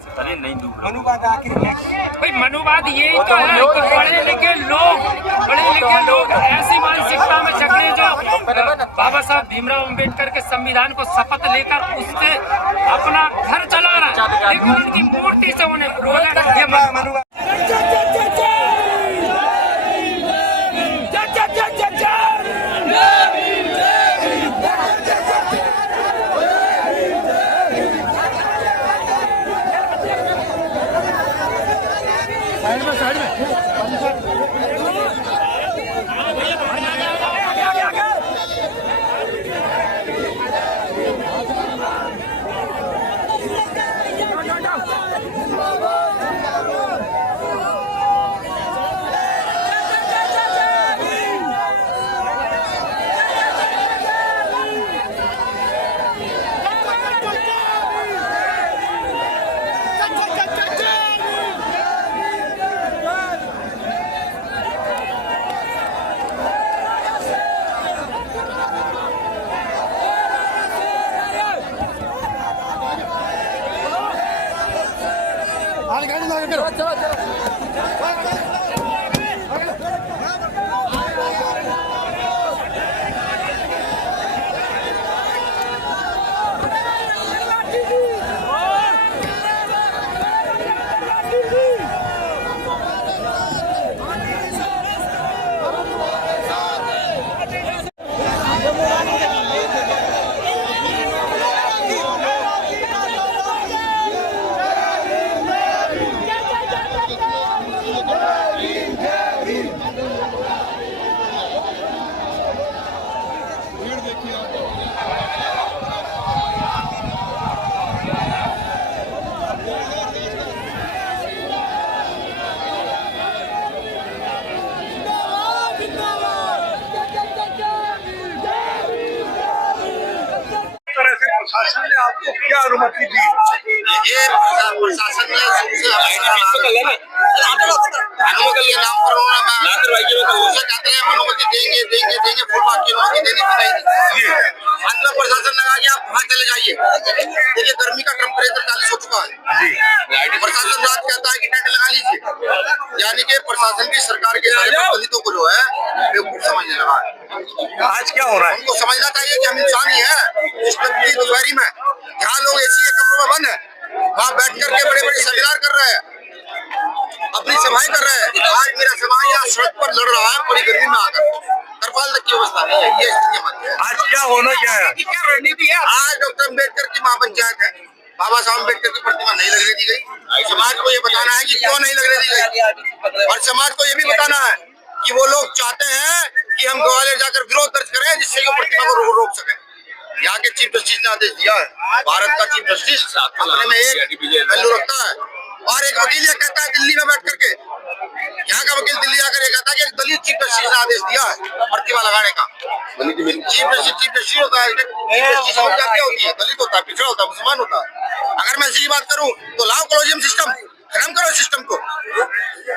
मनुवाद आखिर भाई मनुवाद यही तो है कि पढ़े लिखे लोग ऐसी मानसिकता में जकड़े जो बाबा साहब भीमराव अंबेडकर के संविधान को शपथ लेकर उससे अपना घर चला रहा है, लेकिन उनकी मूर्ति से उन्हें विरोध है। ये मनुवाद प्रशासन ने आपको क्या अनुमति दी? ये प्रशासन ने अनुमति के नाम पर कहते हैं अनुमति देंगे फुल बाकी अनुमति देने की नहीं। अंदर प्रशासन लगा के आप बाहर चले जाइए। देखिए गर्मी का टेम्परेचर 40 हो चुका है। प्रशासन रात कहता है कि टेंट लगा लीजिए, यानी कि प्रशासन की सरकार के सारे दलितों को जो है बेवकूफ समझने लगा है। आज क्या हो रहा है? उनको समझना चाहिए कि हम इंसान ही हैं। इस दोपहरी में जहाँ लोग एसी के कमरों में बंद है, वहाँ बैठ करके बड़े बड़े सेमिनार कर रहे हैं, अपनी सभाएं कर रहे हैं। आज मेरा समाज यहाँ सड़क पर लड़ रहा है पूरी गर्मी में आकर। तरपाल तक की अवस्था नहीं है। ये स्थिति हमारी है। आज क्या होना क्या है? क्या रणनीति है? आज डॉक्टर अम्बेडकर की महापंचायत है। बाबा साहब अम्बेडकर की प्रतिमा नहीं लगने दी गई। समाज को ये बताना है कि क्यों नहीं लगने दी गई, और समाज को ये भी बताना है कि वो लोग चाहते हैं कि हम ग्वालियर जाकर विरोध दर्ज करें जिससे वो प्रतिमा को रोक सके। यहाँ के चीफ जस्टिस ने आदेश दिया है। भारत का चीफ जस्टिस अपने में एक वैल्यू रखता है, और एक वकील ये कहता है दिल्ली में बैठ करके, यहाँ का वकील दिल्ली आकर ये कहता है कि दलित चीफ जस्टिस ने आदेश दिया है प्रतिमा लगाने का। चीफ जस्टिस होता है, जस्टिस क्या होती है? दलित होता है, पिछड़ा होता है, मुसलमान होता है। अगर मैं इसी बात करूँ तो लाओ कॉलोजियम सिस्टम खत्म करो सिस्टम को,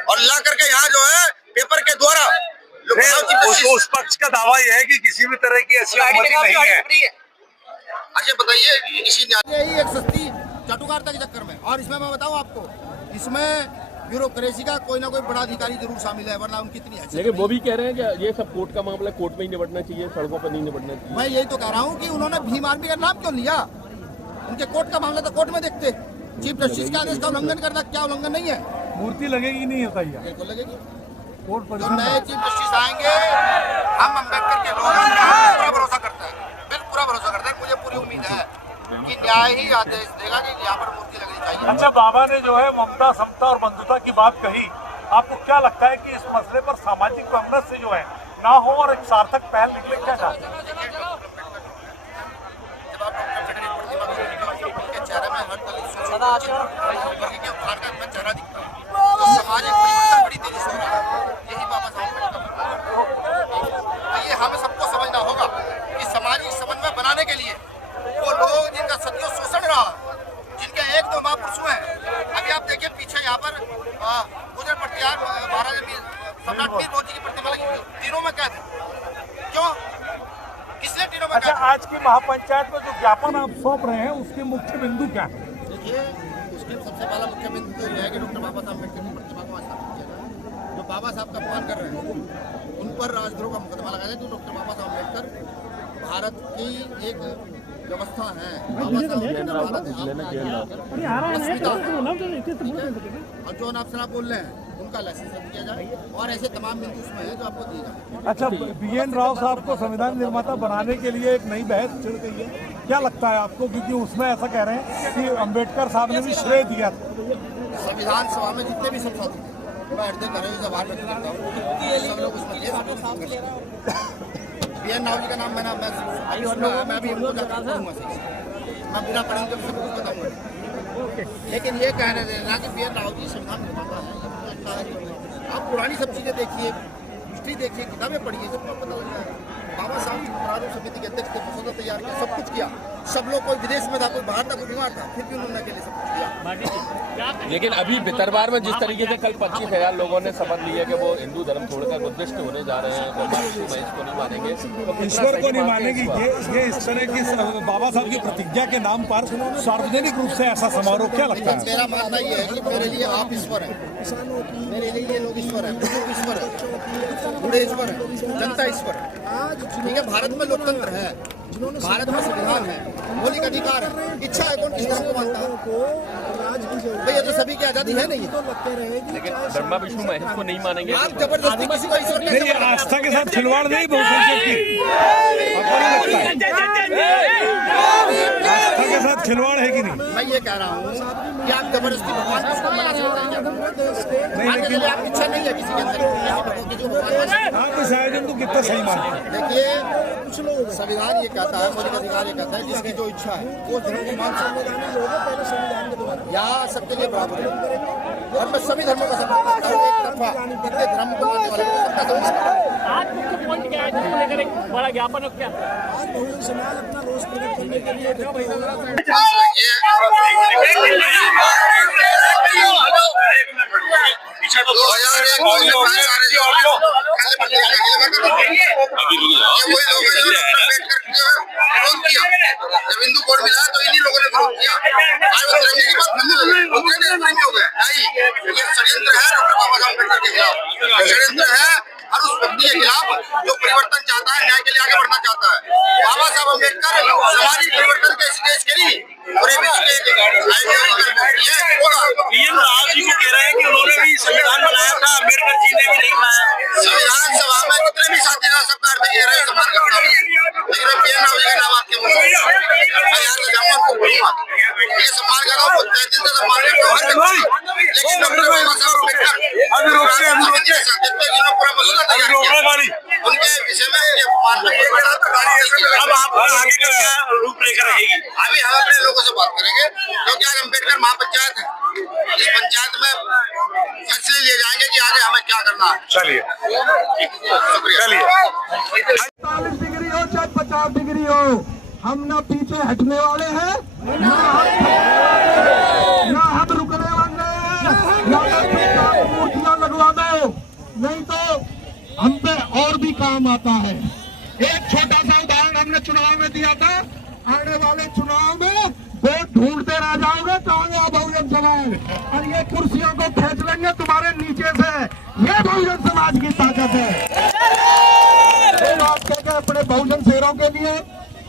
और ला करके यहाँ जो है पेपर के द्वारा उस पक्ष का दावा यह है कि किसी भी तरह की ऐसी अनुमति नहीं है। अच्छा बताइए, किसी यही एक सस्ती चाटुकारिता के चक्कर में, और इसमें मैं बताऊं आपको, इसमें ब्यूरोक्रेसी का कोई ना कोई बड़ा अधिकारी जरूर शामिल है, वरना उनकी इतनी हैसियत। लेकिन वो भी कह रहे हैं कि ये सब कोर्ट का मामला कोर्ट में ही निपटना चाहिए, सड़कों पर नहीं निपटना चाहिए। मैं यही तो कह रहा हूँ कि उन्होंने भीम आर्मी का नाम क्यों लिया? उनके कोर्ट का मामला तो कोर्ट में देखते। चीफ जस्टिस के आदेश का उल्लंघन करना क्या उल्लंघन नहीं है? मूर्ति लगेगी नहीं होता है, बिल्कुल लगेगी। कोर्ट जो नए चीफ जस्टिस आएंगे, हम अम्बेडकर के लोग पूरा भरोसा करते हैं, बिल्कुल पूरा भरोसा करते हैं। मुझे पूरी उम्मीद है कि न्याय ही आदेश देगा कि यहाँ पर मूर्ति लगनी चाहिए। अच्छा, बाबा ने जो है ममता, समता और बंधुता की बात कही, आपको क्या लगता है कि इस मसले पर सामाजिक कांग्रेस से जो है ना हो और एक सार्थक पहल निकले, क्या चाहते हैं? चेहरे में हर दलित शोषण के उत्थान का चेहरा दिखता है, तो समाज एक परिवर्तन बड़ी तेजी से हो रहा है। यही बाबा साहब ये हमें सबको समझना होगा कि सामाजिक समन्वय बनाने के लिए वो लोग जिनका सदियों शोषण रहा, जिनके एक दो महापुरुष हैं, अभी आप देखिए पीछे यहाँ पर गुजर पटियार महाराजा सम्राट मीर मौजी की प्रतिमा लगी हुई, तीनों में कैद है। क्यों? किसने तीनों में? अच्छा, आज की महापंचायत में जो ज्ञापन आप सौंप रहे हैं उसके मुख्य बिंदु क्या है? देखिए, उसके सबसे पहला मुख्य बिंदु तो यह है कि डॉक्टर बाबा साहब अम्बेडकर की प्रतिमा को स्थापित किया जाए। जो बाबा साहब का अपमान कर रहे हैं उन पर राजद्रोह का मुकदमा लगाया जाए। तो डॉक्टर बाबा साहब अम्बेडकर भारत की एक व्यवस्था है, बाबा साहब और जो आप शराब बोल रहे हैं उनका लाइसेंस रद्द किया जाए, और ऐसे तमाम बिंदु उसमें है जो आपको दिए जाए। अच्छा, BN राव साहब को संविधान निर्माता बनाने के लिए एक नई बहस छिड़ गई है, क्या लगता है आपको? क्योंकि उसमें ऐसा कह रहे हैं कि अम्बेडकर साहब ने भी श्रेय दिया था। संविधान सभा में जितने भी संसाधन मैं हृदय कर व्यवहार व्यक्त करता हूँ, सब लोग उसमें BN राव जी का नाम मैं अभी उनको जाकर पढ़ूंगा, मैं बिना पढ़े तो सब कुछ बताऊंगा। लेकिन ये कहने देना कि BN राव जी संविधान निर्माता है, आप पुरानी सब चीजें देखिए, हिस्ट्री देखिए, किताबें पढ़िए, सब पता लग जाएगा। बाबा साहब प्रारूप समिति के अध्यक्ष थे, मसौदा तैयार किया, सब कुछ किया। सब लोग, कोई विदेश में था, कोई बाहर था, कोई बीमार था, फिर भी उन्होंने अकेले सब कुछ किया। लेकिन अभी भितरवार में जिस तरीके से कल 25,000 लोगों ने शपथ लिया कि वो हिंदू धर्म छोड़कर उद्दिष्ट होने जा रहे हैं, तो महेश को नहीं मानेंगे, तो ईश्वर को नहीं मानेगी, ये इस तरह की बाबा साहब की प्रतिज्ञा के नाम पर सार्वजनिक रूप से ऐसा समारोह, क्या लगता है? मेरा मानना ये है कि मेरे लिए आप ईश्वर हैं, मेरे लिए ये लोग ईश्वर हैं, बुजुर्ग ईश्वर है, बूढ़े ईश्वर है, जनता ईश्वर है। ठीक है, भारत में लोकतंत्र है, भारत में संविधान है, मौलिक अधिकार है, इच्छा है कौन किस धर्म को मानता है? भैया तो सभी की आजादी है नहीं, लेकिन ब्रह्मा विष्णु महेश को नहीं मानेंगे। आप जबरदस्ती किसी को ईश्वर नहीं, आस्था के साथ खिलवाड़ नहीं बहुसंख्यक की, आस्था के साथ खिलवाड़ है कि नहीं? मैं ये कह रहा हूँ कि आप जबरदस्ती भगवान को उसको मना सकते हैं क्या? लेकिन आप इच्छा नहीं है किसी के अंदर, आप इस आयोजन को कितना सही मानते हैं? देखिए, संविधान ये कहता है, मौलिक अधिकार ये कहता है, जिसकी जो इच्छा है वो धर्म को मान सकते हैं या सबके लिए बराबर है, और मैं सभी धर्मों का समर्थन करता हूँ। अथवा अपने धर्म को मानने वाले को सबका सम्मान करें। आज मुख्य पॉइंट क्या है जिसको लेकर एक बड़ा ज्ञापन हो क्या? आज बहुजन समाज अपना रोष प्रकट करने के लिए जब हिंदू कोड मिला तो इन्हीं लोगों ने विरोध किया। आज वो तिरंगे की बात बनने लगे, वो कहने नहीं हो गए। नहीं, ये षड्यंत्र है डॉक्टर बाबा साहब अम्बेडकर के खिलाफ, षड्यंत्र है हर उस व्यक्ति के खिलाफ जो परिवर्तन चाहता है, न्याय के लिए आगे बढ़ना चाहता है। बाबा साहब अम्बेडकर सामाजिक परिवर्तन के इस देश के लिए पूरे विश्व के आप जी को कह रहे हैं कि उन्होंने भी संविधान बनाया था, अम्बेडकर जी ने भी नहीं बनाया। संविधान सभा में कितने भी साथी रह सकता है, सम्मान करता हूँ, लेकिन मैं पीएन राव जी का नाम आपके मुंह मैं यहाँ से जाऊँगा आपको बोलूँगा, ये सम्मान कर रहा हूँ, दिल से सम्मान करता हूँ हर व्यक्ति। लेकिन डॉक्टर बाबा साहब अम्बेडकर जितने पूरा मसला तैयार किया, उनके विषय में अब आप आगे का क्या रूपरेखा रहेगी? अभी हम अपने लोगों से बात करेंगे, क्योंकि आज अम्बेडकर महापंचायत है, इस पंचायत में फैसले लिए जाएंगे कि आगे हमें क्या करना है। चलिए शुक्रिया। 40 डिग्री हो चाहे 50 डिग्री हो, हम ना पीछे हटने वाले हैं, ना हम रुकने वाले हैं। मूर्तियां लगवा दो, नहीं तो हम पे और भी काम आता है। एक छोटा सा उदाहरण हमने चुनाव में दिया था, आने वाले चुनाव में वोट ढूंढते रह जाओगे तो आगे बहुजन समाज और ये कुर्सियों को खींच लेंगे तुम्हारे नीचे से। ये बहुजन समाज की ताकत है। बात कहकर अपने बहुजन शेरों के लिए,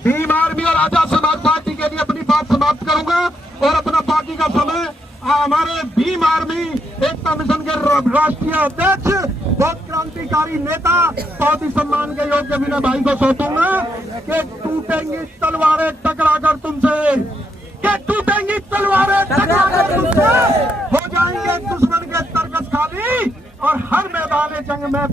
भीम आर्मी और आजाद समाज पार्टी के लिए अपनी बात समाप्त करूंगा और अपना बाकी का समय हमारे भीम आर्मी एकता मिशन के राष्ट्रीय अध्यक्ष, बहुत क्रांतिकारी नेता, बहुत ही सम्मान के योग्य विनय भाई को सौंपूंगा कि टूटेंगी तलवारें टकराकर तुमसे, कि टूटेंगी तलवारें टकराकर तुमसे, हो जाएंगे दुश्मन के तरकस खाली और हर मैदान जंग में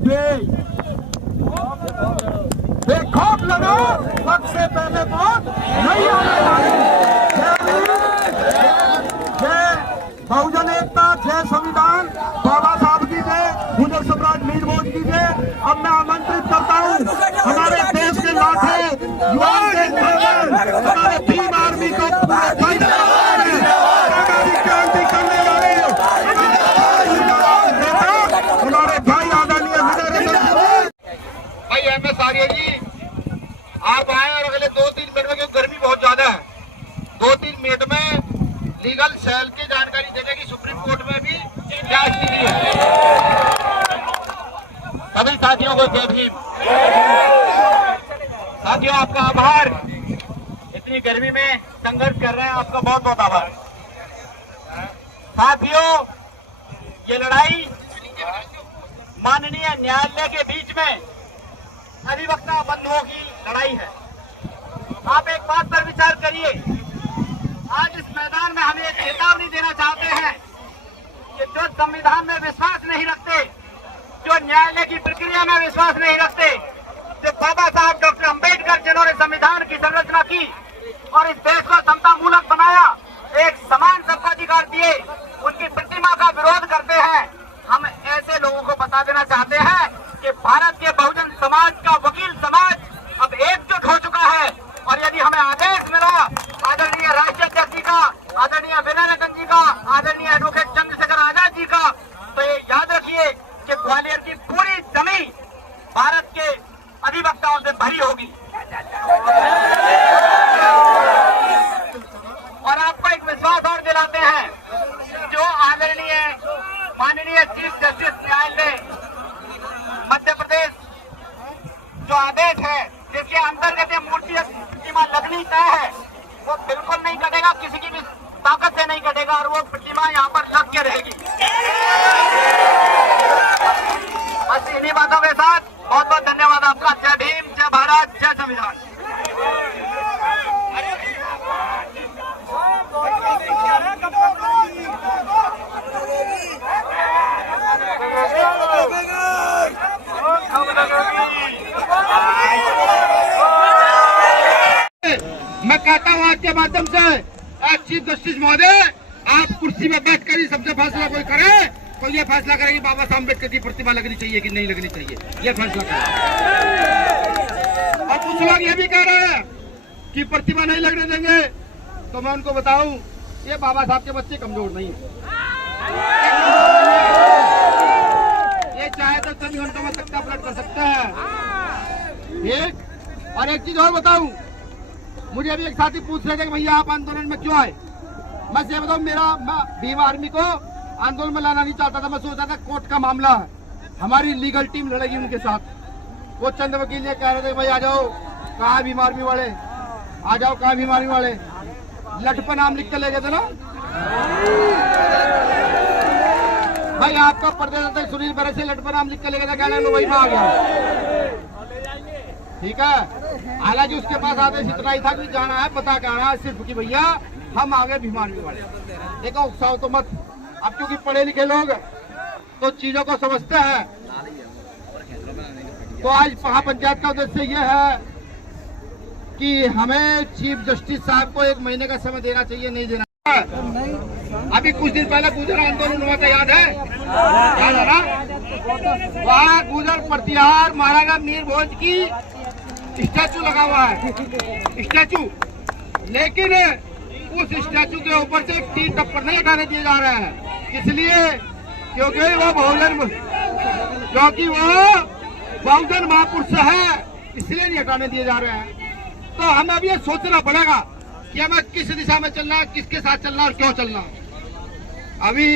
बेखौफ लड़ो, वक्त से पहले मौत नहीं आने वाली। जय बहुजन एकता, जय संविधान, बाबा साहब की जय, गुजर सम्राट मीर भोज की जय। अब मैं आमंत्रित करता हूँ हमारे देश के लाखों युवा हमारे भीम आर्मी को क्रांति करने वाले हमारे भाई आदरणीय भाई MS आर्य जी, आप आए और अगले 2-3 मिनट में, क्योंकि गर्मी बहुत ज्यादा है, 2-3 मिनट में लीगल सेल की जानकारी देने की सुप्रीम कोर्ट में भी क्या स्थिति है। सभी साथियों को जय भीम। साथियों, आपका आभार, इतनी गर्मी में संघर्ष कर रहे हैं, आपका बहुत बहुत आभार। साथियों, ये लड़ाई माननीय न्यायालय के बीच में अधिवक्ता बंधुओं की लड़ाई है। आप एक बात पर विचार करिए, आज इस मैदान में हम एक चेतावनी देना चाहते हैं कि जो संविधान में विश्वास नहीं रखते, जो न्यायालय की प्रक्रिया में विश्वास नहीं रखते, जो बाबा साहब डॉक्टर अम्बेडकर जिन्होंने संविधान की संरचना की और इस देश को समता मूलक बनाया, एक समान सर्वाधिकार दिए, उनकी प्रतिमा का विरोध करते हैं। हम ऐसे लोगों को बता देना चाहते हैं कि भारत के बहुजन समाज का वकील समाज अब एकजुट हो चुका है और यदि हमें आदेश मिला आदरणीय राष्ट्रीय अध्यक्ष जी का, आदरणीय विनय रंजन जी का, आदरणीय एडवोकेट चंद्रशेखर आजाद जी का, तो ये याद रखिए कि ग्वालियर की पूरी जमीन भारत के अधिवक्ताओं से भरी होगी। और आपको एक विश्वास और दिलाते हैं, जो आदरणीय माननीय चीफ जस्टिस न्यायालय मध्य प्रदेश जो आदेश है जिसके अंतर्गत ये मूर्ति प्रतिमा लगनी तय है, वो बिल्कुल नहीं कटेगा, किसी की भी ताकत से नहीं कटेगा और वो प्रतिमा यहाँ पर लग के रहेगी। बस इन्हीं बातों के साथ बहुत बहुत धन्यवाद आपका। जय भीम, जय भारत, जय संविधान। मैं कहता हूँ आज के माध्यम से, चीफ जस्टिस महोदय, आप कुर्सी में बैठकर ही सबसे फैसला कोई करे, तो ये फैसला करेगी बाबा साहब अम्बेडकर की प्रतिमा लगनी चाहिए कि नहीं लगनी चाहिए, ये फैसला करेगी। और कुछ लोग ये भी कह रहे हैं कि प्रतिमा नहीं लगने देंगे, तो मैं उनको बताऊं ये बाबा साहब के बच्चे कमजोर नहीं है, ये चाहे तो 24 घंटों में तख्ता पलट कर सकते हैं। एक और एक चीज और बताऊं, मुझे अभी एक साथी पूछ रहे थे कि भैया आप आंदोलन में क्यों आए। मैं ये बताऊं, मैं भीम आर्मी को आंदोलन में लाना नहीं चाहता था। मैं सोचता था कोर्ट का मामला है, हमारी लीगल टीम लड़ेगी उनके साथ। वो चंद वकील ये कह रहे थे भाई आ जाओ, कहाँ भीम आर्मी वाले, आ जाओ कहाँ भीम आर्मी वाले। लट पर नाम लिख के ले गए थे ना भाई, आपका प्रदेश अध्यक्ष सुनील बैरसे लट पर नाम लिख के ले गए थे, कहने में वही में आ गया। ठीक है, हालांकि उसके पास आदेश इतना ही था कि जाना है पता कहना है सिर्फ कि भैया हम आगे भीम आर्मी वाले। देखो उत्साह तो मत, अब क्योंकि पढ़े लिखे लोग तो चीजों को समझते हैं। तो आज महापंचायत का उद्देश्य यह है कि हमें चीफ जस्टिस साहब को 1 महीने का समय देना चाहिए, नहीं देना। अभी कुछ दिन पहले गुजर आंदोलन हुआ था, याद है? याद है ना? वहाँ गुजर प्रतिहार महाराजा मीर भोज की स्टैचू लगा हुआ है, स्टैचू, लेकिन उस स्टैचू के ऊपर से 3 टप्पर नहीं हटाने दिए जा रहे हैं। इसलिए क्योंकि वो बहुजन महापुरुष है, इसलिए नहीं हटाने दिए जा रहे हैं। तो हमें अब ये सोचना पड़ेगा कि हमें किस दिशा में चलना है, किसके साथ चलना और क्यों चलना। अभी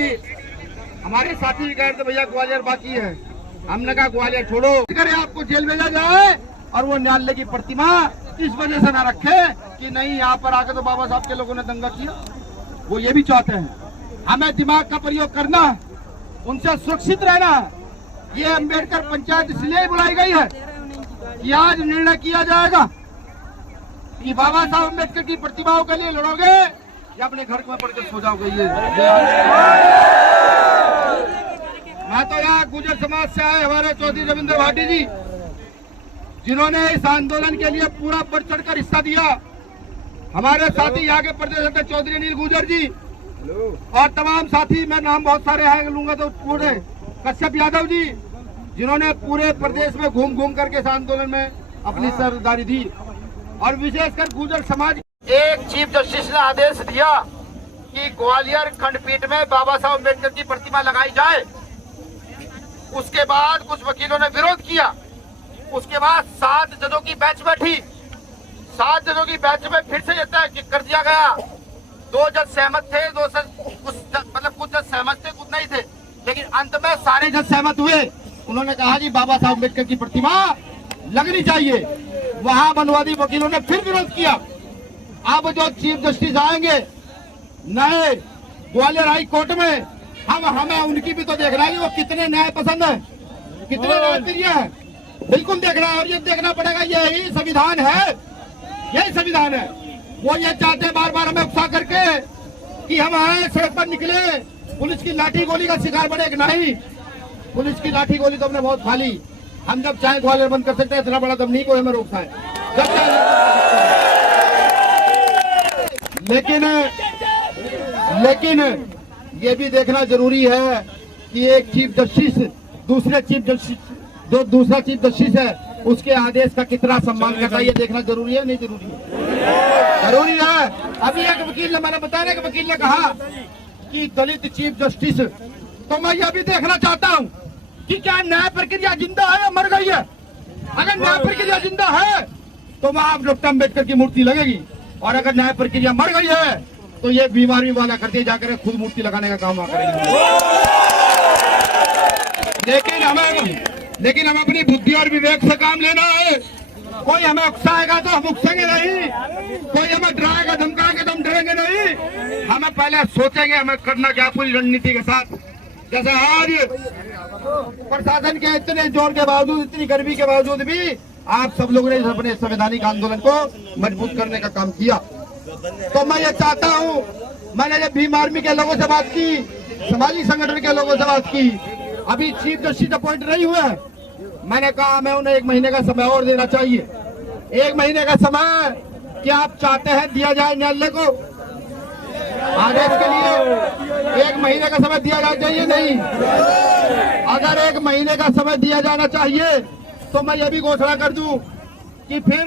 हमारे साथी भी कह रहे थे भैया ग्वालियर बाकी है, हमने कहा ग्वालियर छोड़ो, अगर आपको जेल भेजा जाए और वो न्यायालय की प्रतिमा इस वजह से न रखे कि नहीं यहाँ पर आकर तो बाबा साहब के लोगों ने दंगा किया। वो ये भी चाहते हैं। हमें दिमाग का प्रयोग करना, उनसे सुरक्षित रहना। ये अम्बेडकर पंचायत इसलिए बुलाई गई है कि आज निर्णय किया जाएगा कि बाबा साहब अम्बेडकर की प्रतिमाओं के लिए लड़ोगे या अपने घर में पढ़ के सो जाओगे। ये मैं तो यहाँ गुजर समाज से आए हमारे चौधरी रविंद्र भाटी जी, जिन्होंने इस आंदोलन के लिए पूरा बढ़ चढ़ कर हिस्सा दिया। हमारे साथी यहाँ के प्रदेश अध्यक्ष चौधरी अनिल गुर्जर जी और तमाम साथी, मैं नाम बहुत सारे हैं लूंगा तो पूरे, कश्यप यादव जी, जिन्होंने पूरे प्रदेश में घूम घूम करके इस आंदोलन में अपनी सरदारी दी। और विशेषकर गुर्जर समाज, एक चीफ जस्टिस ने आदेश दिया कि ग्वालियर खंडपीठ में बाबा साहब अम्बेडकर की प्रतिमा लगाई जाए। उसके बाद कुछ वकीलों ने विरोध किया। उसके बाद 7 जजों की बेंच बैठी, 7 जजों की बेंच में फिर से ये तय कर दिया गया। 2 जज सहमत थे, कुछ जज सहमत थे, कुछ नहीं थे, लेकिन अंत में सारे जज सहमत हुए। उन्होंने कहा जी बाबा साहब अम्बेडकर की प्रतिमा लगनी चाहिए। वहां मनवादी वकीलों ने फिर विरोध किया। अब जो चीफ जस्टिस आएंगे नए ग्वालियर हाई कोर्ट में, हमें उनकी भी तो देखना है, वो कितने न्याय पसंद है, कितने न्याय प्रिय है, बिल्कुल देखना है। और ये देखना पड़ेगा, यही संविधान है, यही संविधान है। वो ये चाहते हैं बार बार हमें उकसा करके कि हम आए सड़क पर निकले, पुलिस की लाठी गोली का शिकार बने। नहीं, पुलिस की लाठी गोली तो हमने बहुत खा ली। हम जब चाहे ग्वालियर बंद कर सकते हैं, इतना बड़ा दम नहीं कोई हमें रोकता है, जब लेकिन ये भी देखना जरूरी है कि एक चीफ जस्टिस दूसरा चीफ जस्टिस है उसके आदेश का कितना सम्मान करता है, ये देखना जरूरी है नहीं जरूरी है? जरूरी है। अभी एक वकील ने, मैंने बताया कि वकील ने कहा कि दलित चीफ जस्टिस, तो मैं यह भी देखना चाहता हूं कि क्या न्याय प्रक्रिया जिंदा है या मर गई है। अगर न्याय प्रक्रिया जिंदा है तो वहां डॉक्टर अम्बेडकर की मूर्ति लगेगी, और अगर न्याय प्रक्रिया मर गई है तो ये बीमारी वाला करते जाकर खुद मूर्ति लगाने का काम करेंगे। लेकिन हमें अपनी बुद्धि और विवेक से काम लेना है। कोई हमें उकसाएगा तो हम उकसेंगे नहीं, कोई हमें डराएगा धमकाएगा तो हम डरेंगे नहीं। हमें पहले सोचेंगे हमें करना क्या पूरी रणनीति के साथ। जैसे आज प्रशासन के इतने जोर के बावजूद, इतनी गर्मी के बावजूद भी आप सब लोगों ने अपने संवैधानिक आंदोलन को मजबूत करने का काम किया। तो मैं ये चाहता हूँ, मैंने जब भीम आर्मी के लोगों से बात की, सामाजिक संगठन के लोगों से बात की, अभी चीफ जस्टिस अपॉइंट नहीं हुए हैं, मैंने कहा हमें उन्हें 1 महीने का समय और देना चाहिए। 1 महीने का समय क्या आप चाहते हैं दिया जाए न्यायालय को? आदेश के लिए 1 महीने का समय दिया जाना चाहिए नहीं? अगर 1 महीने का समय दिया जाना चाहिए तो मैं ये भी घोषणा कर दूं कि फिर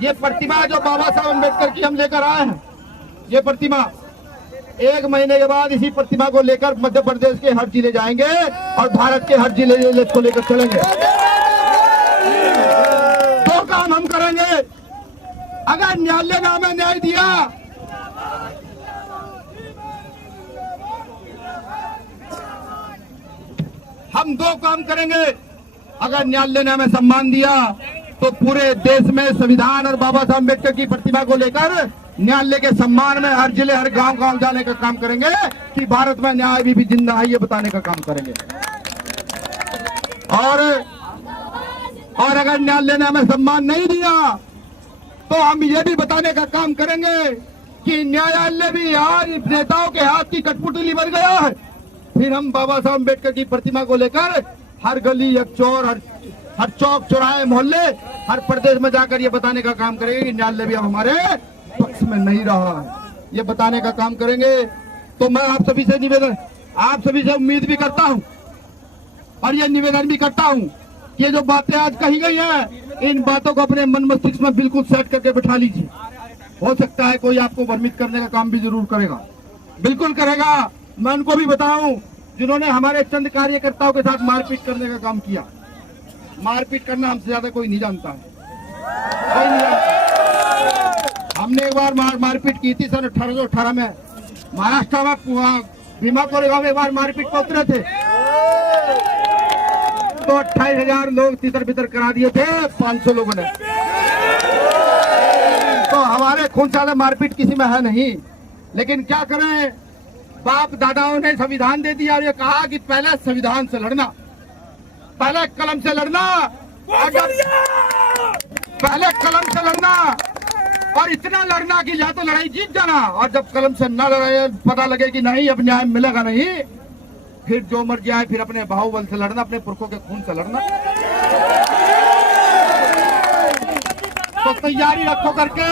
ये प्रतिमा जो बाबा साहब अम्बेडकर की हम लेकर आए हैं, ये प्रतिमा 1 महीने के बाद इसी प्रतिमा को लेकर मध्य प्रदेश के हर जिले जाएंगे और भारत के हर जिले को लेकर चलेंगे। 2 काम हम करेंगे। अगर न्यायालय ने हमें न्याय दिया, हम 2 काम करेंगे। अगर न्यायालय ने हमें सम्मान दिया तो पूरे देश में संविधान और बाबा साहब अम्बेडकर की प्रतिमा को लेकर न्यायालय के सम्मान में हर जिले हर गांव जाने का काम करेंगे कि भारत में न्याय भी जिंदा है, ये बताने का काम करेंगे। और अगर न्यायालय ने हमें सम्मान नहीं दिया तो हम ये भी बताने का काम करेंगे कि न्यायालय भी आज नेताओं के हाथ की कठपुतली बन गया है। फिर हम बाबा साहब अम्बेडकर की प्रतिमा को लेकर हर गली, हर चौक चौराहे, मोहल्ले, हर प्रदेश में जाकर ये बताने का काम करेंगे कि न्यायालय भी अब हमारे पक्ष में नहीं रहा है, ये बताने का काम करेंगे। तो मैं आप सभी से निवेदन, आप सभी से उम्मीद भी करता हूं और ये निवेदन भी करता हूं कि ये जो बातें आज कही गई हैं, इन बातों को अपने मन मस्तिष्क में बिल्कुल सेट करके बिठा लीजिए। हो सकता है कोई आपको भ्रमित करने का काम भी जरूर करेगा, बिल्कुल करेगा। मैं उनको भी बताऊं जिन्होंने हमारे चंद कार्यकर्ताओं के साथ मारपीट करने का काम किया। मारपीट करना हमसे ज्यादा कोई नहीं जानता है, कोई नहीं जानता। हमने एक बार मारपीट की थी सन 1818 में महाराष्ट्र में भीमा कोरेगांव में एक बार मारपीट को उतरे थे तो 28,000 लोग तितर बितर करा दिए थे 500 लोगों ने। तो हमारे खून ज्यादा मारपीट किसी में है नहीं, लेकिन क्या करें, बाप दादाओं ने संविधान दे दिया और ये कहा कि पहले संविधान से लड़ना, पहले कलम से लड़ना, पहले कलम से लड़ना और इतना लड़ना कि या तो लड़ाई जीत जाना, और जब कलम से न लड़ाई पता लगे कि नहीं अब न्याय मिलेगा नहीं, फिर जो मर्जी आए फिर अपने बाहुबल से लड़ना, अपने पुरखों के खून से लड़ना। तो तैयारी रखो करके,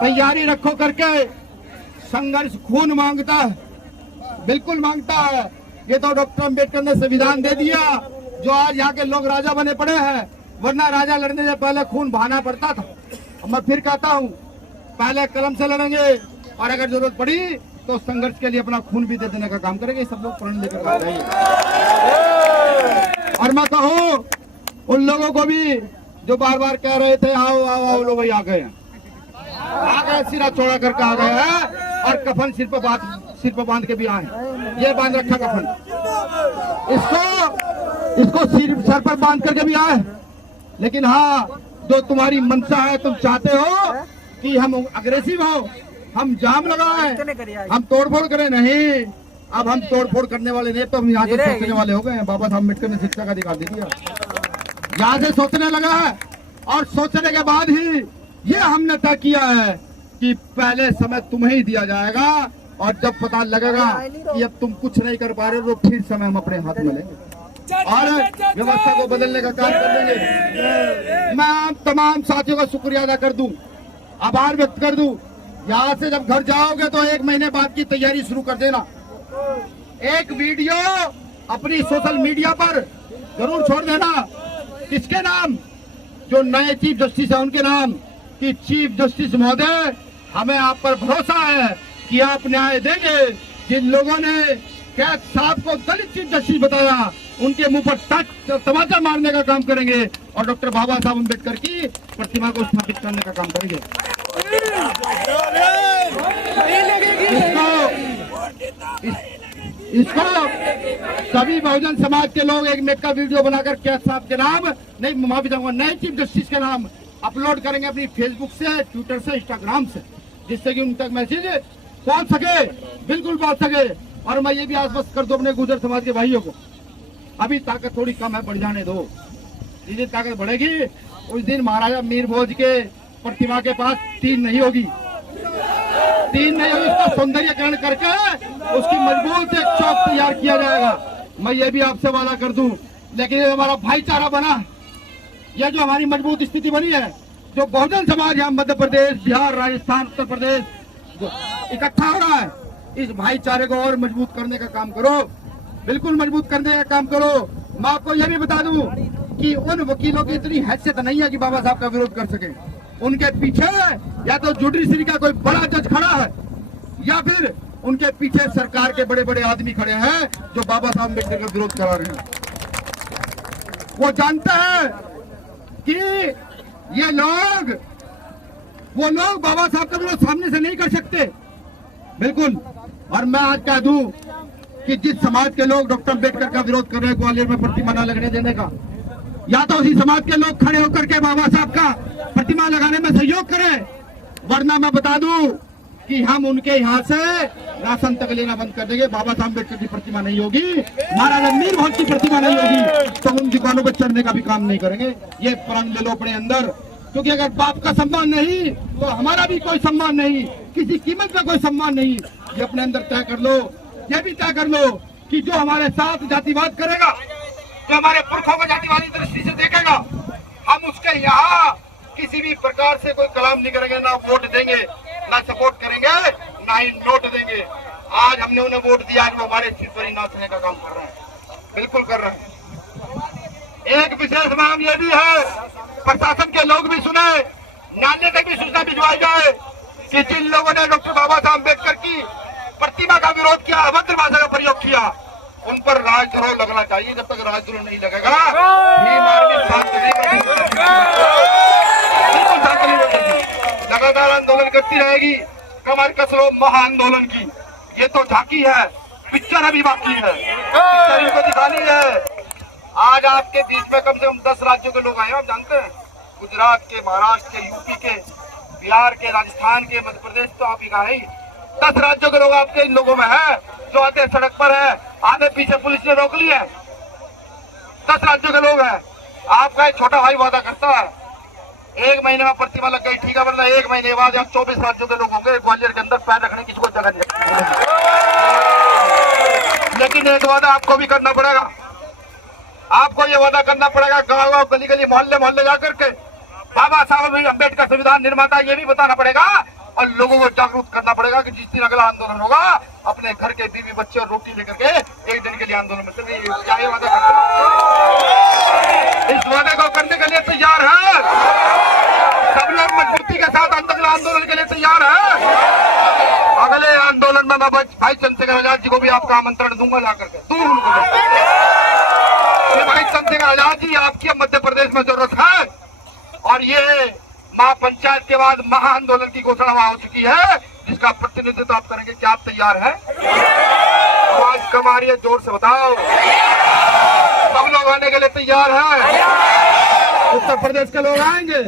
तैयारी रखो करके। संघर्ष खून मांगता है, बिल्कुल मांगता है। ये तो डॉक्टर अंबेडकर ने संविधान दे दिया जो आज यहाँ के लोग राजा बने पड़े हैं, वरना राजा लड़ने से पहले खून बहाना पड़ता था। मैं फिर कहता हूँ पहले कलम से लड़ेंगे और अगर जरूरत पड़ी तो संघर्ष के लिए अपना खून भी दे देने का काम करेंगे। सब लोग प्रण लेकर आ रहे हैं। और मैं कहूँ उन लोगों को भी जो बार बार कह रहे थे आओ आओ आओ, लोग वही आ गए हैं, सिरा चौड़ा करके आ गए हैं और कफन सिर पर बांध के भी आए। ये बांध रखा कफन, इसको सर पर बांध करके भी आए। लेकिन हाँ, जो तुम्हारी मंशा है, तुम चाहते हो कि हम अग्रेसिव हो, हम जाम लगाएं, हम तोड़फोड़ करें, नहीं। अब हम तोड़फोड़ करने वाले नहीं, तो हम यहाँ से सोचने वाले हो गए हैं। बाबा साहब अम्बेडकर ने शिक्षा का अधिकार दे दिया, यहाँ से सोचने लगा है। और सोचने के बाद ही ये हमने तय किया है कि पहले समय तुम्हें ही दिया जाएगा और जब पता लगेगा कि अब तुम कुछ नहीं कर पा रहे हो तो फिर समय हम अपने हाथ में लेंगे और व्यवस्था को बदलने का काम कर देंगे। मैं तमाम साथियों का शुक्रिया अदा कर दूं, आभार व्यक्त कर दूं। यहाँ से जब घर जाओगे तो 1 महीने बाद की तैयारी शुरू कर देना। एक वीडियो अपनी सोशल मीडिया पर जरूर छोड़ देना। किसके नाम? जो नए चीफ जस्टिस है उनके नाम, कि चीफ जस्टिस महोदय, हमें आप पर भरोसा है कि आप न्याय देंगे। जिन लोगों ने कैद साहब को दलित चीफ जस्टिस बताया, उनके मुंह पर तमाचा मारने का काम करेंगे और डॉक्टर बाबा साहब अम्बेडकर की प्रतिमा को स्थापित करने का काम करेंगे। इसको सभी बहुजन समाज के लोग एक मेक का वीडियो बनाकर कैद साहब के नाम, नहीं माफी चाहूंगा, नए चीफ जस्टिस के नाम अपलोड करेंगे अपनी फेसबुक से, ट्विटर से, इंस्टाग्राम से, जिससे कि उन तक मैसेज पहुंच सके, बिल्कुल पहुंच सके। और मैं ये भी आश्वस्त कर दूं अपने गुर्जर समाज के भाइयों को, अभी ताकत थोड़ी कम है, बढ़ जाने दो। जिस दिन ताकत बढ़ेगी उस दिन महाराजा मीर भोज के प्रतिमा के पास 3 नहीं होगी, उसका सौंदर्यकरण करके उसकी मजबूत एक चौक तैयार किया जाएगा। मैं ये भी आपसे वादा कर दूं। लेकिन ये हमारा भाईचारा बना, यह जो हमारी मजबूत स्थिति बनी है, जो बहुजन समाज यहाँ मध्य प्रदेश, बिहार, राजस्थान, उत्तर प्रदेश जो इकट्ठा हो रहा है, इस भाईचारे को और मजबूत करने का काम करो, बिल्कुल मजबूत करने का काम करो। मैं आपको यह भी बता दूं कि उन वकीलों की इतनी हैसियत नहीं है कि बाबा साहब का विरोध कर सके। उनके पीछे या तो जुडिशरी का कोई बड़ा जज खड़ा है या फिर उनके पीछे सरकार के बड़े बड़े आदमी खड़े हैं जो बाबा साहब अम्बेडकर का विरोध करा रहे हैं। वो जानते हैं कि ये लोग बाबा साहब का विरोध सामने से नहीं कर सकते, बिल्कुल। और मैं आज कह दूं कि जिस समाज के लोग डॉक्टर अम्बेडकर का विरोध कर रहे हैं ग्वालियर में प्रतिमा न लगने देने का, या तो उसी समाज के लोग खड़े होकर के बाबा साहब का प्रतिमा लगाने में सहयोग करें, वरना मैं बता दूं कि हम उनके यहाँ से राशन तक लेना बंद कर देंगे। बाबा साहब अम्बेडकर की प्रतिमा नहीं होगी, महाराजा मीर भगत की प्रतिमा नहीं होगी, तो उन दुकानों पर चढ़ने का भी काम नहीं करेंगे। ये प्रण ले लो अपने अंदर, क्योंकि अगर बाप का सम्मान नहीं तो हमारा भी कोई सम्मान नहीं, किसी कीमत का कोई सम्मान नहीं। ये अपने अंदर तय कर लो, ये भी तय कर लो कि जो हमारे साथ जातिवाद करेगा, जो हमारे पुरखों को जातिवादी दृष्टि से देखेगा, हम उसके यहाँ किसी भी प्रकार से कोई कलाम नहीं करेंगे, ना वोट देंगे, ना सपोर्ट करेंगे, ना ही नोट देंगे। आज हमने उन्हें वोट दिया, आज वो हमारे सिर पर ही नाचने का काम कर रहे हैं, बिल्कुल कर रहे हैं। एक विशेष मांग ये भी है, प्रशासन के लोग भी सुने, न्यायालय तक भी सूचना भिजवाई जाए कि जिन लोगों ने डॉक्टर बाबा साहब अम्बेडकर की प्रतिमा का विरोध किया, अभद्र भाषा का प्रयोग किया, उन पर राजद्रोह लगना चाहिए। जब तक राजद्रोह नहीं लगेगा लगातार आंदोलन करती रहेगी। कमर कस लो महाआंदोलन की, ये तो झांकी है, पिक्चर अभी बाकी है, पिक्चर इनको दिखानी है। आज आपके बीच में कम से कम 10 राज्यों के लोग आए हैं, आप जानते हैं, गुजरात के, महाराष्ट्र के, यूपी के, बिहार के, राजस्थान के, मध्य प्रदेश, तो आप ही 10 राज्यों के लोग आपके इन लोगों में है जो आते सड़क पर है, आधे पीछे पुलिस ने रोक ली है। 10 राज्यों के लोग हैं। आपका एक छोटा भाई वादा करता है 1 महीने में प्रतिमा लग गई, ठीक है, वरना 1 महीने बाद आप 24 राज्यों के लोग होंगे, ग्वालियर के अंदर पैर रखने की कोई जगह नहीं। लेकिन एक वादा आपको भी करना पड़ेगा, आपको ये वादा करना पड़ेगा, गाँव गली गली मोहल्ले मोहल्ले जाकर के बाबा साहब अम्बेडकर संविधान निर्माता, ये भी बताना पड़ेगा और लोगों को जागरूक करना पड़ेगा कि जिस दिन अगला आंदोलन होगा, अपने घर के बीवी बच्चे और रोटी लेकर के 1 दिन के लिए आंदोलन में चले। क्या ये वादा इस वादे को करने के लिए तैयार है? सब लोग मजबूती के साथ अगले आंदोलन के लिए तैयार है? अगले आंदोलन में मैं भाई चंद्रशेखर आजाद जी को भी आपका आमंत्रण दूंगा, ला करके दूर उनको भाई चंद्रशेखर आजाद जी, आपकी मध्य प्रदेश में जरूरत है। और ये महापंचायत के बाद महाआंदोलन की घोषणा हो चुकी है, जिसका प्रतिनिधित्व आप करेंगे। क्या आप तैयार हैं? आवाज कम आ रही है, जोर से बताओ। सब लोग आने के लिए तैयार हैं? उत्तर प्रदेश के लोग आएंगे,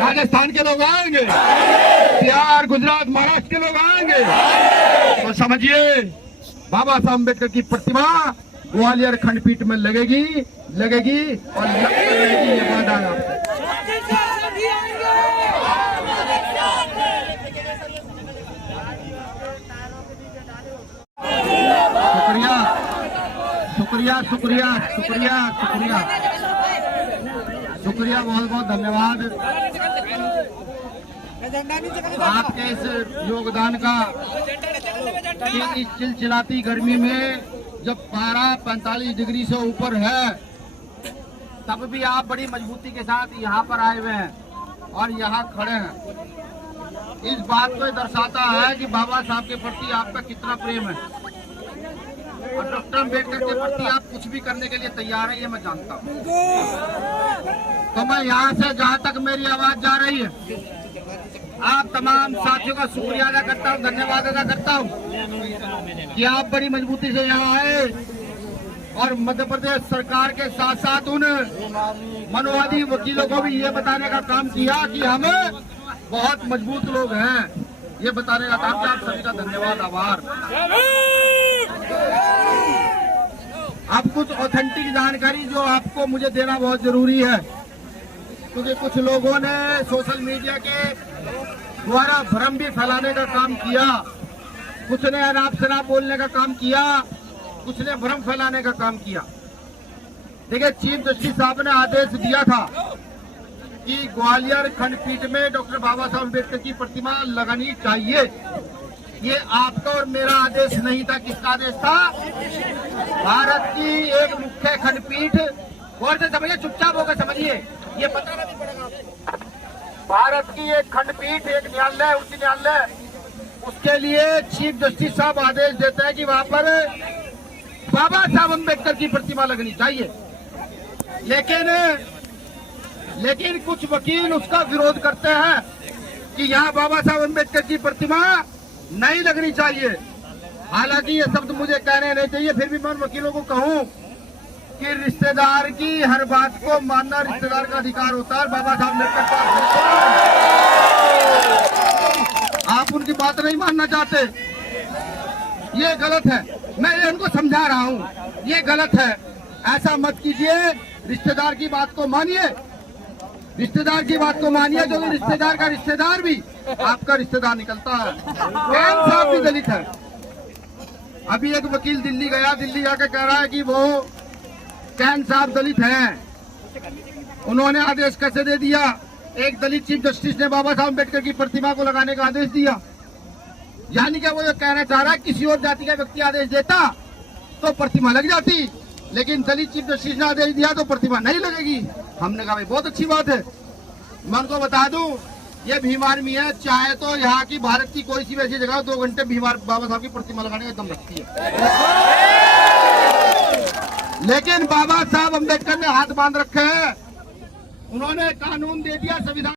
राजस्थान के लोग आएंगे, बिहार, गुजरात, महाराष्ट्र के लोग आएंगे। तो समझिए, बाबा साहब अम्बेडकर की प्रतिमा ग्वालियर खंडपीठ में लगेगी और लगती रहेगी, ये वादा है आपसे। शुक्रिया, बहुत बहुत धन्यवाद आपके इस योगदान का कि इस चिलचिलाती गर्मी में जब पारा 45 डिग्री से ऊपर है, तब भी आप बड़ी मजबूती के साथ यहाँ पर आए हुए हैं और यहाँ खड़े हैं। इस बात को दर्शाता है कि बाबा साहब के प्रति आपका कितना प्रेम है और डॉक्टर अम्बेडकर के प्रति आप कुछ भी करने के लिए तैयार है, ये मैं जानता हूँ। तो मैं यहाँ से जहाँ तक मेरी आवाज जा रही है, आप तमाम साथियों का शुक्रिया अदा करता हूँ, धन्यवाद अदा करता हूँ कि आप बड़ी मजबूती से यहाँ आए और मध्य प्रदेश सरकार के साथ साथ उन मनोवादी वकीलों को भी ये बताने का काम किया कि हम बहुत मजबूत लोग हैं, ये बताने का काम किया। आप सभी का धन्यवाद, आभार। अब कुछ ऑथेंटिक जानकारी जो आपको मुझे देना बहुत जरूरी है, क्योंकि कुछ लोगों ने सोशल मीडिया के द्वारा भ्रम भी फैलाने का काम किया, कुछ ने अनाप शनाप बोलने का काम किया, कुछ ने भ्रम फैलाने का काम किया। देखिए, चीफ जस्टिस साहब ने आदेश दिया था कि ग्वालियर खंडपीठ में डॉक्टर बाबा साहब अम्बेडकर की प्रतिमा लगानी चाहिए। ये आपका और मेरा आदेश नहीं था। किसका आदेश था? भारत की एक मुख्य खंडपीठ। गौर से समझिए, चुपचाप होकर समझिए, ये बताना भी पड़ेगा आपको। भारत की एक खंडपीठ, एक न्यायालय, उच्च न्यायालय, उसके लिए चीफ जस्टिस साहब आदेश देते हैं कि वहां पर बाबा साहब अम्बेडकर की प्रतिमा लगनी चाहिए। लेकिन कुछ वकील उसका विरोध करते हैं कि यहाँ बाबा साहब अम्बेडकर की प्रतिमा नहीं लगनी चाहिए। हालांकि ये शब्द मुझे कहने नहीं चाहिए, फिर भी मैं उन वकीलों को कहूँ कि रिश्तेदार की हर बात को मानना रिश्तेदार का अधिकार होता है। बाबा साहब अम्बेडकर आप उनकी बात नहीं मानना चाहते, ये गलत है। मैं इनको समझा रहा हूँ, ये गलत है। ऐसा मत कीजिए, रिश्तेदार की बात को मानिए, रिश्तेदार की बात को मानिए। जो रिश्तेदार का रिश्तेदार भी आपका रिश्तेदार निकलता है। कैन साहब भी दलित है। अभी एक वकील दिल्ली गया, दिल्ली जाकर कह रहा है कि वो कैन साहब दलित हैं। उन्होंने आदेश कैसे दे दिया? एक दलित चीफ जस्टिस ने बाबा साहब अम्बेडकर की प्रतिमा को लगाने का आदेश दिया। यानी कि वो ये कहना चाह रहा है किसी और जाति का व्यक्ति आदेश देता तो प्रतिमा लग जाती, लेकिन दलित चीफ जस्टिस ने आदेश दिया तो प्रतिमा नहीं लगेगी। हमने कहा भाई बहुत अच्छी बात है। मैं उनको बता दूं, ये भीम आर्मी है, चाहे तो यहाँ की भारत की कोई सी वैसी जगह 2 घंटे बाबा साहब की प्रतिमा लगाने का दम रखती है। लेकिन बाबा साहब अम्बेडकर ने हाथ बांध रखे हैं। उन्होंने कानून दे दिया, संविधान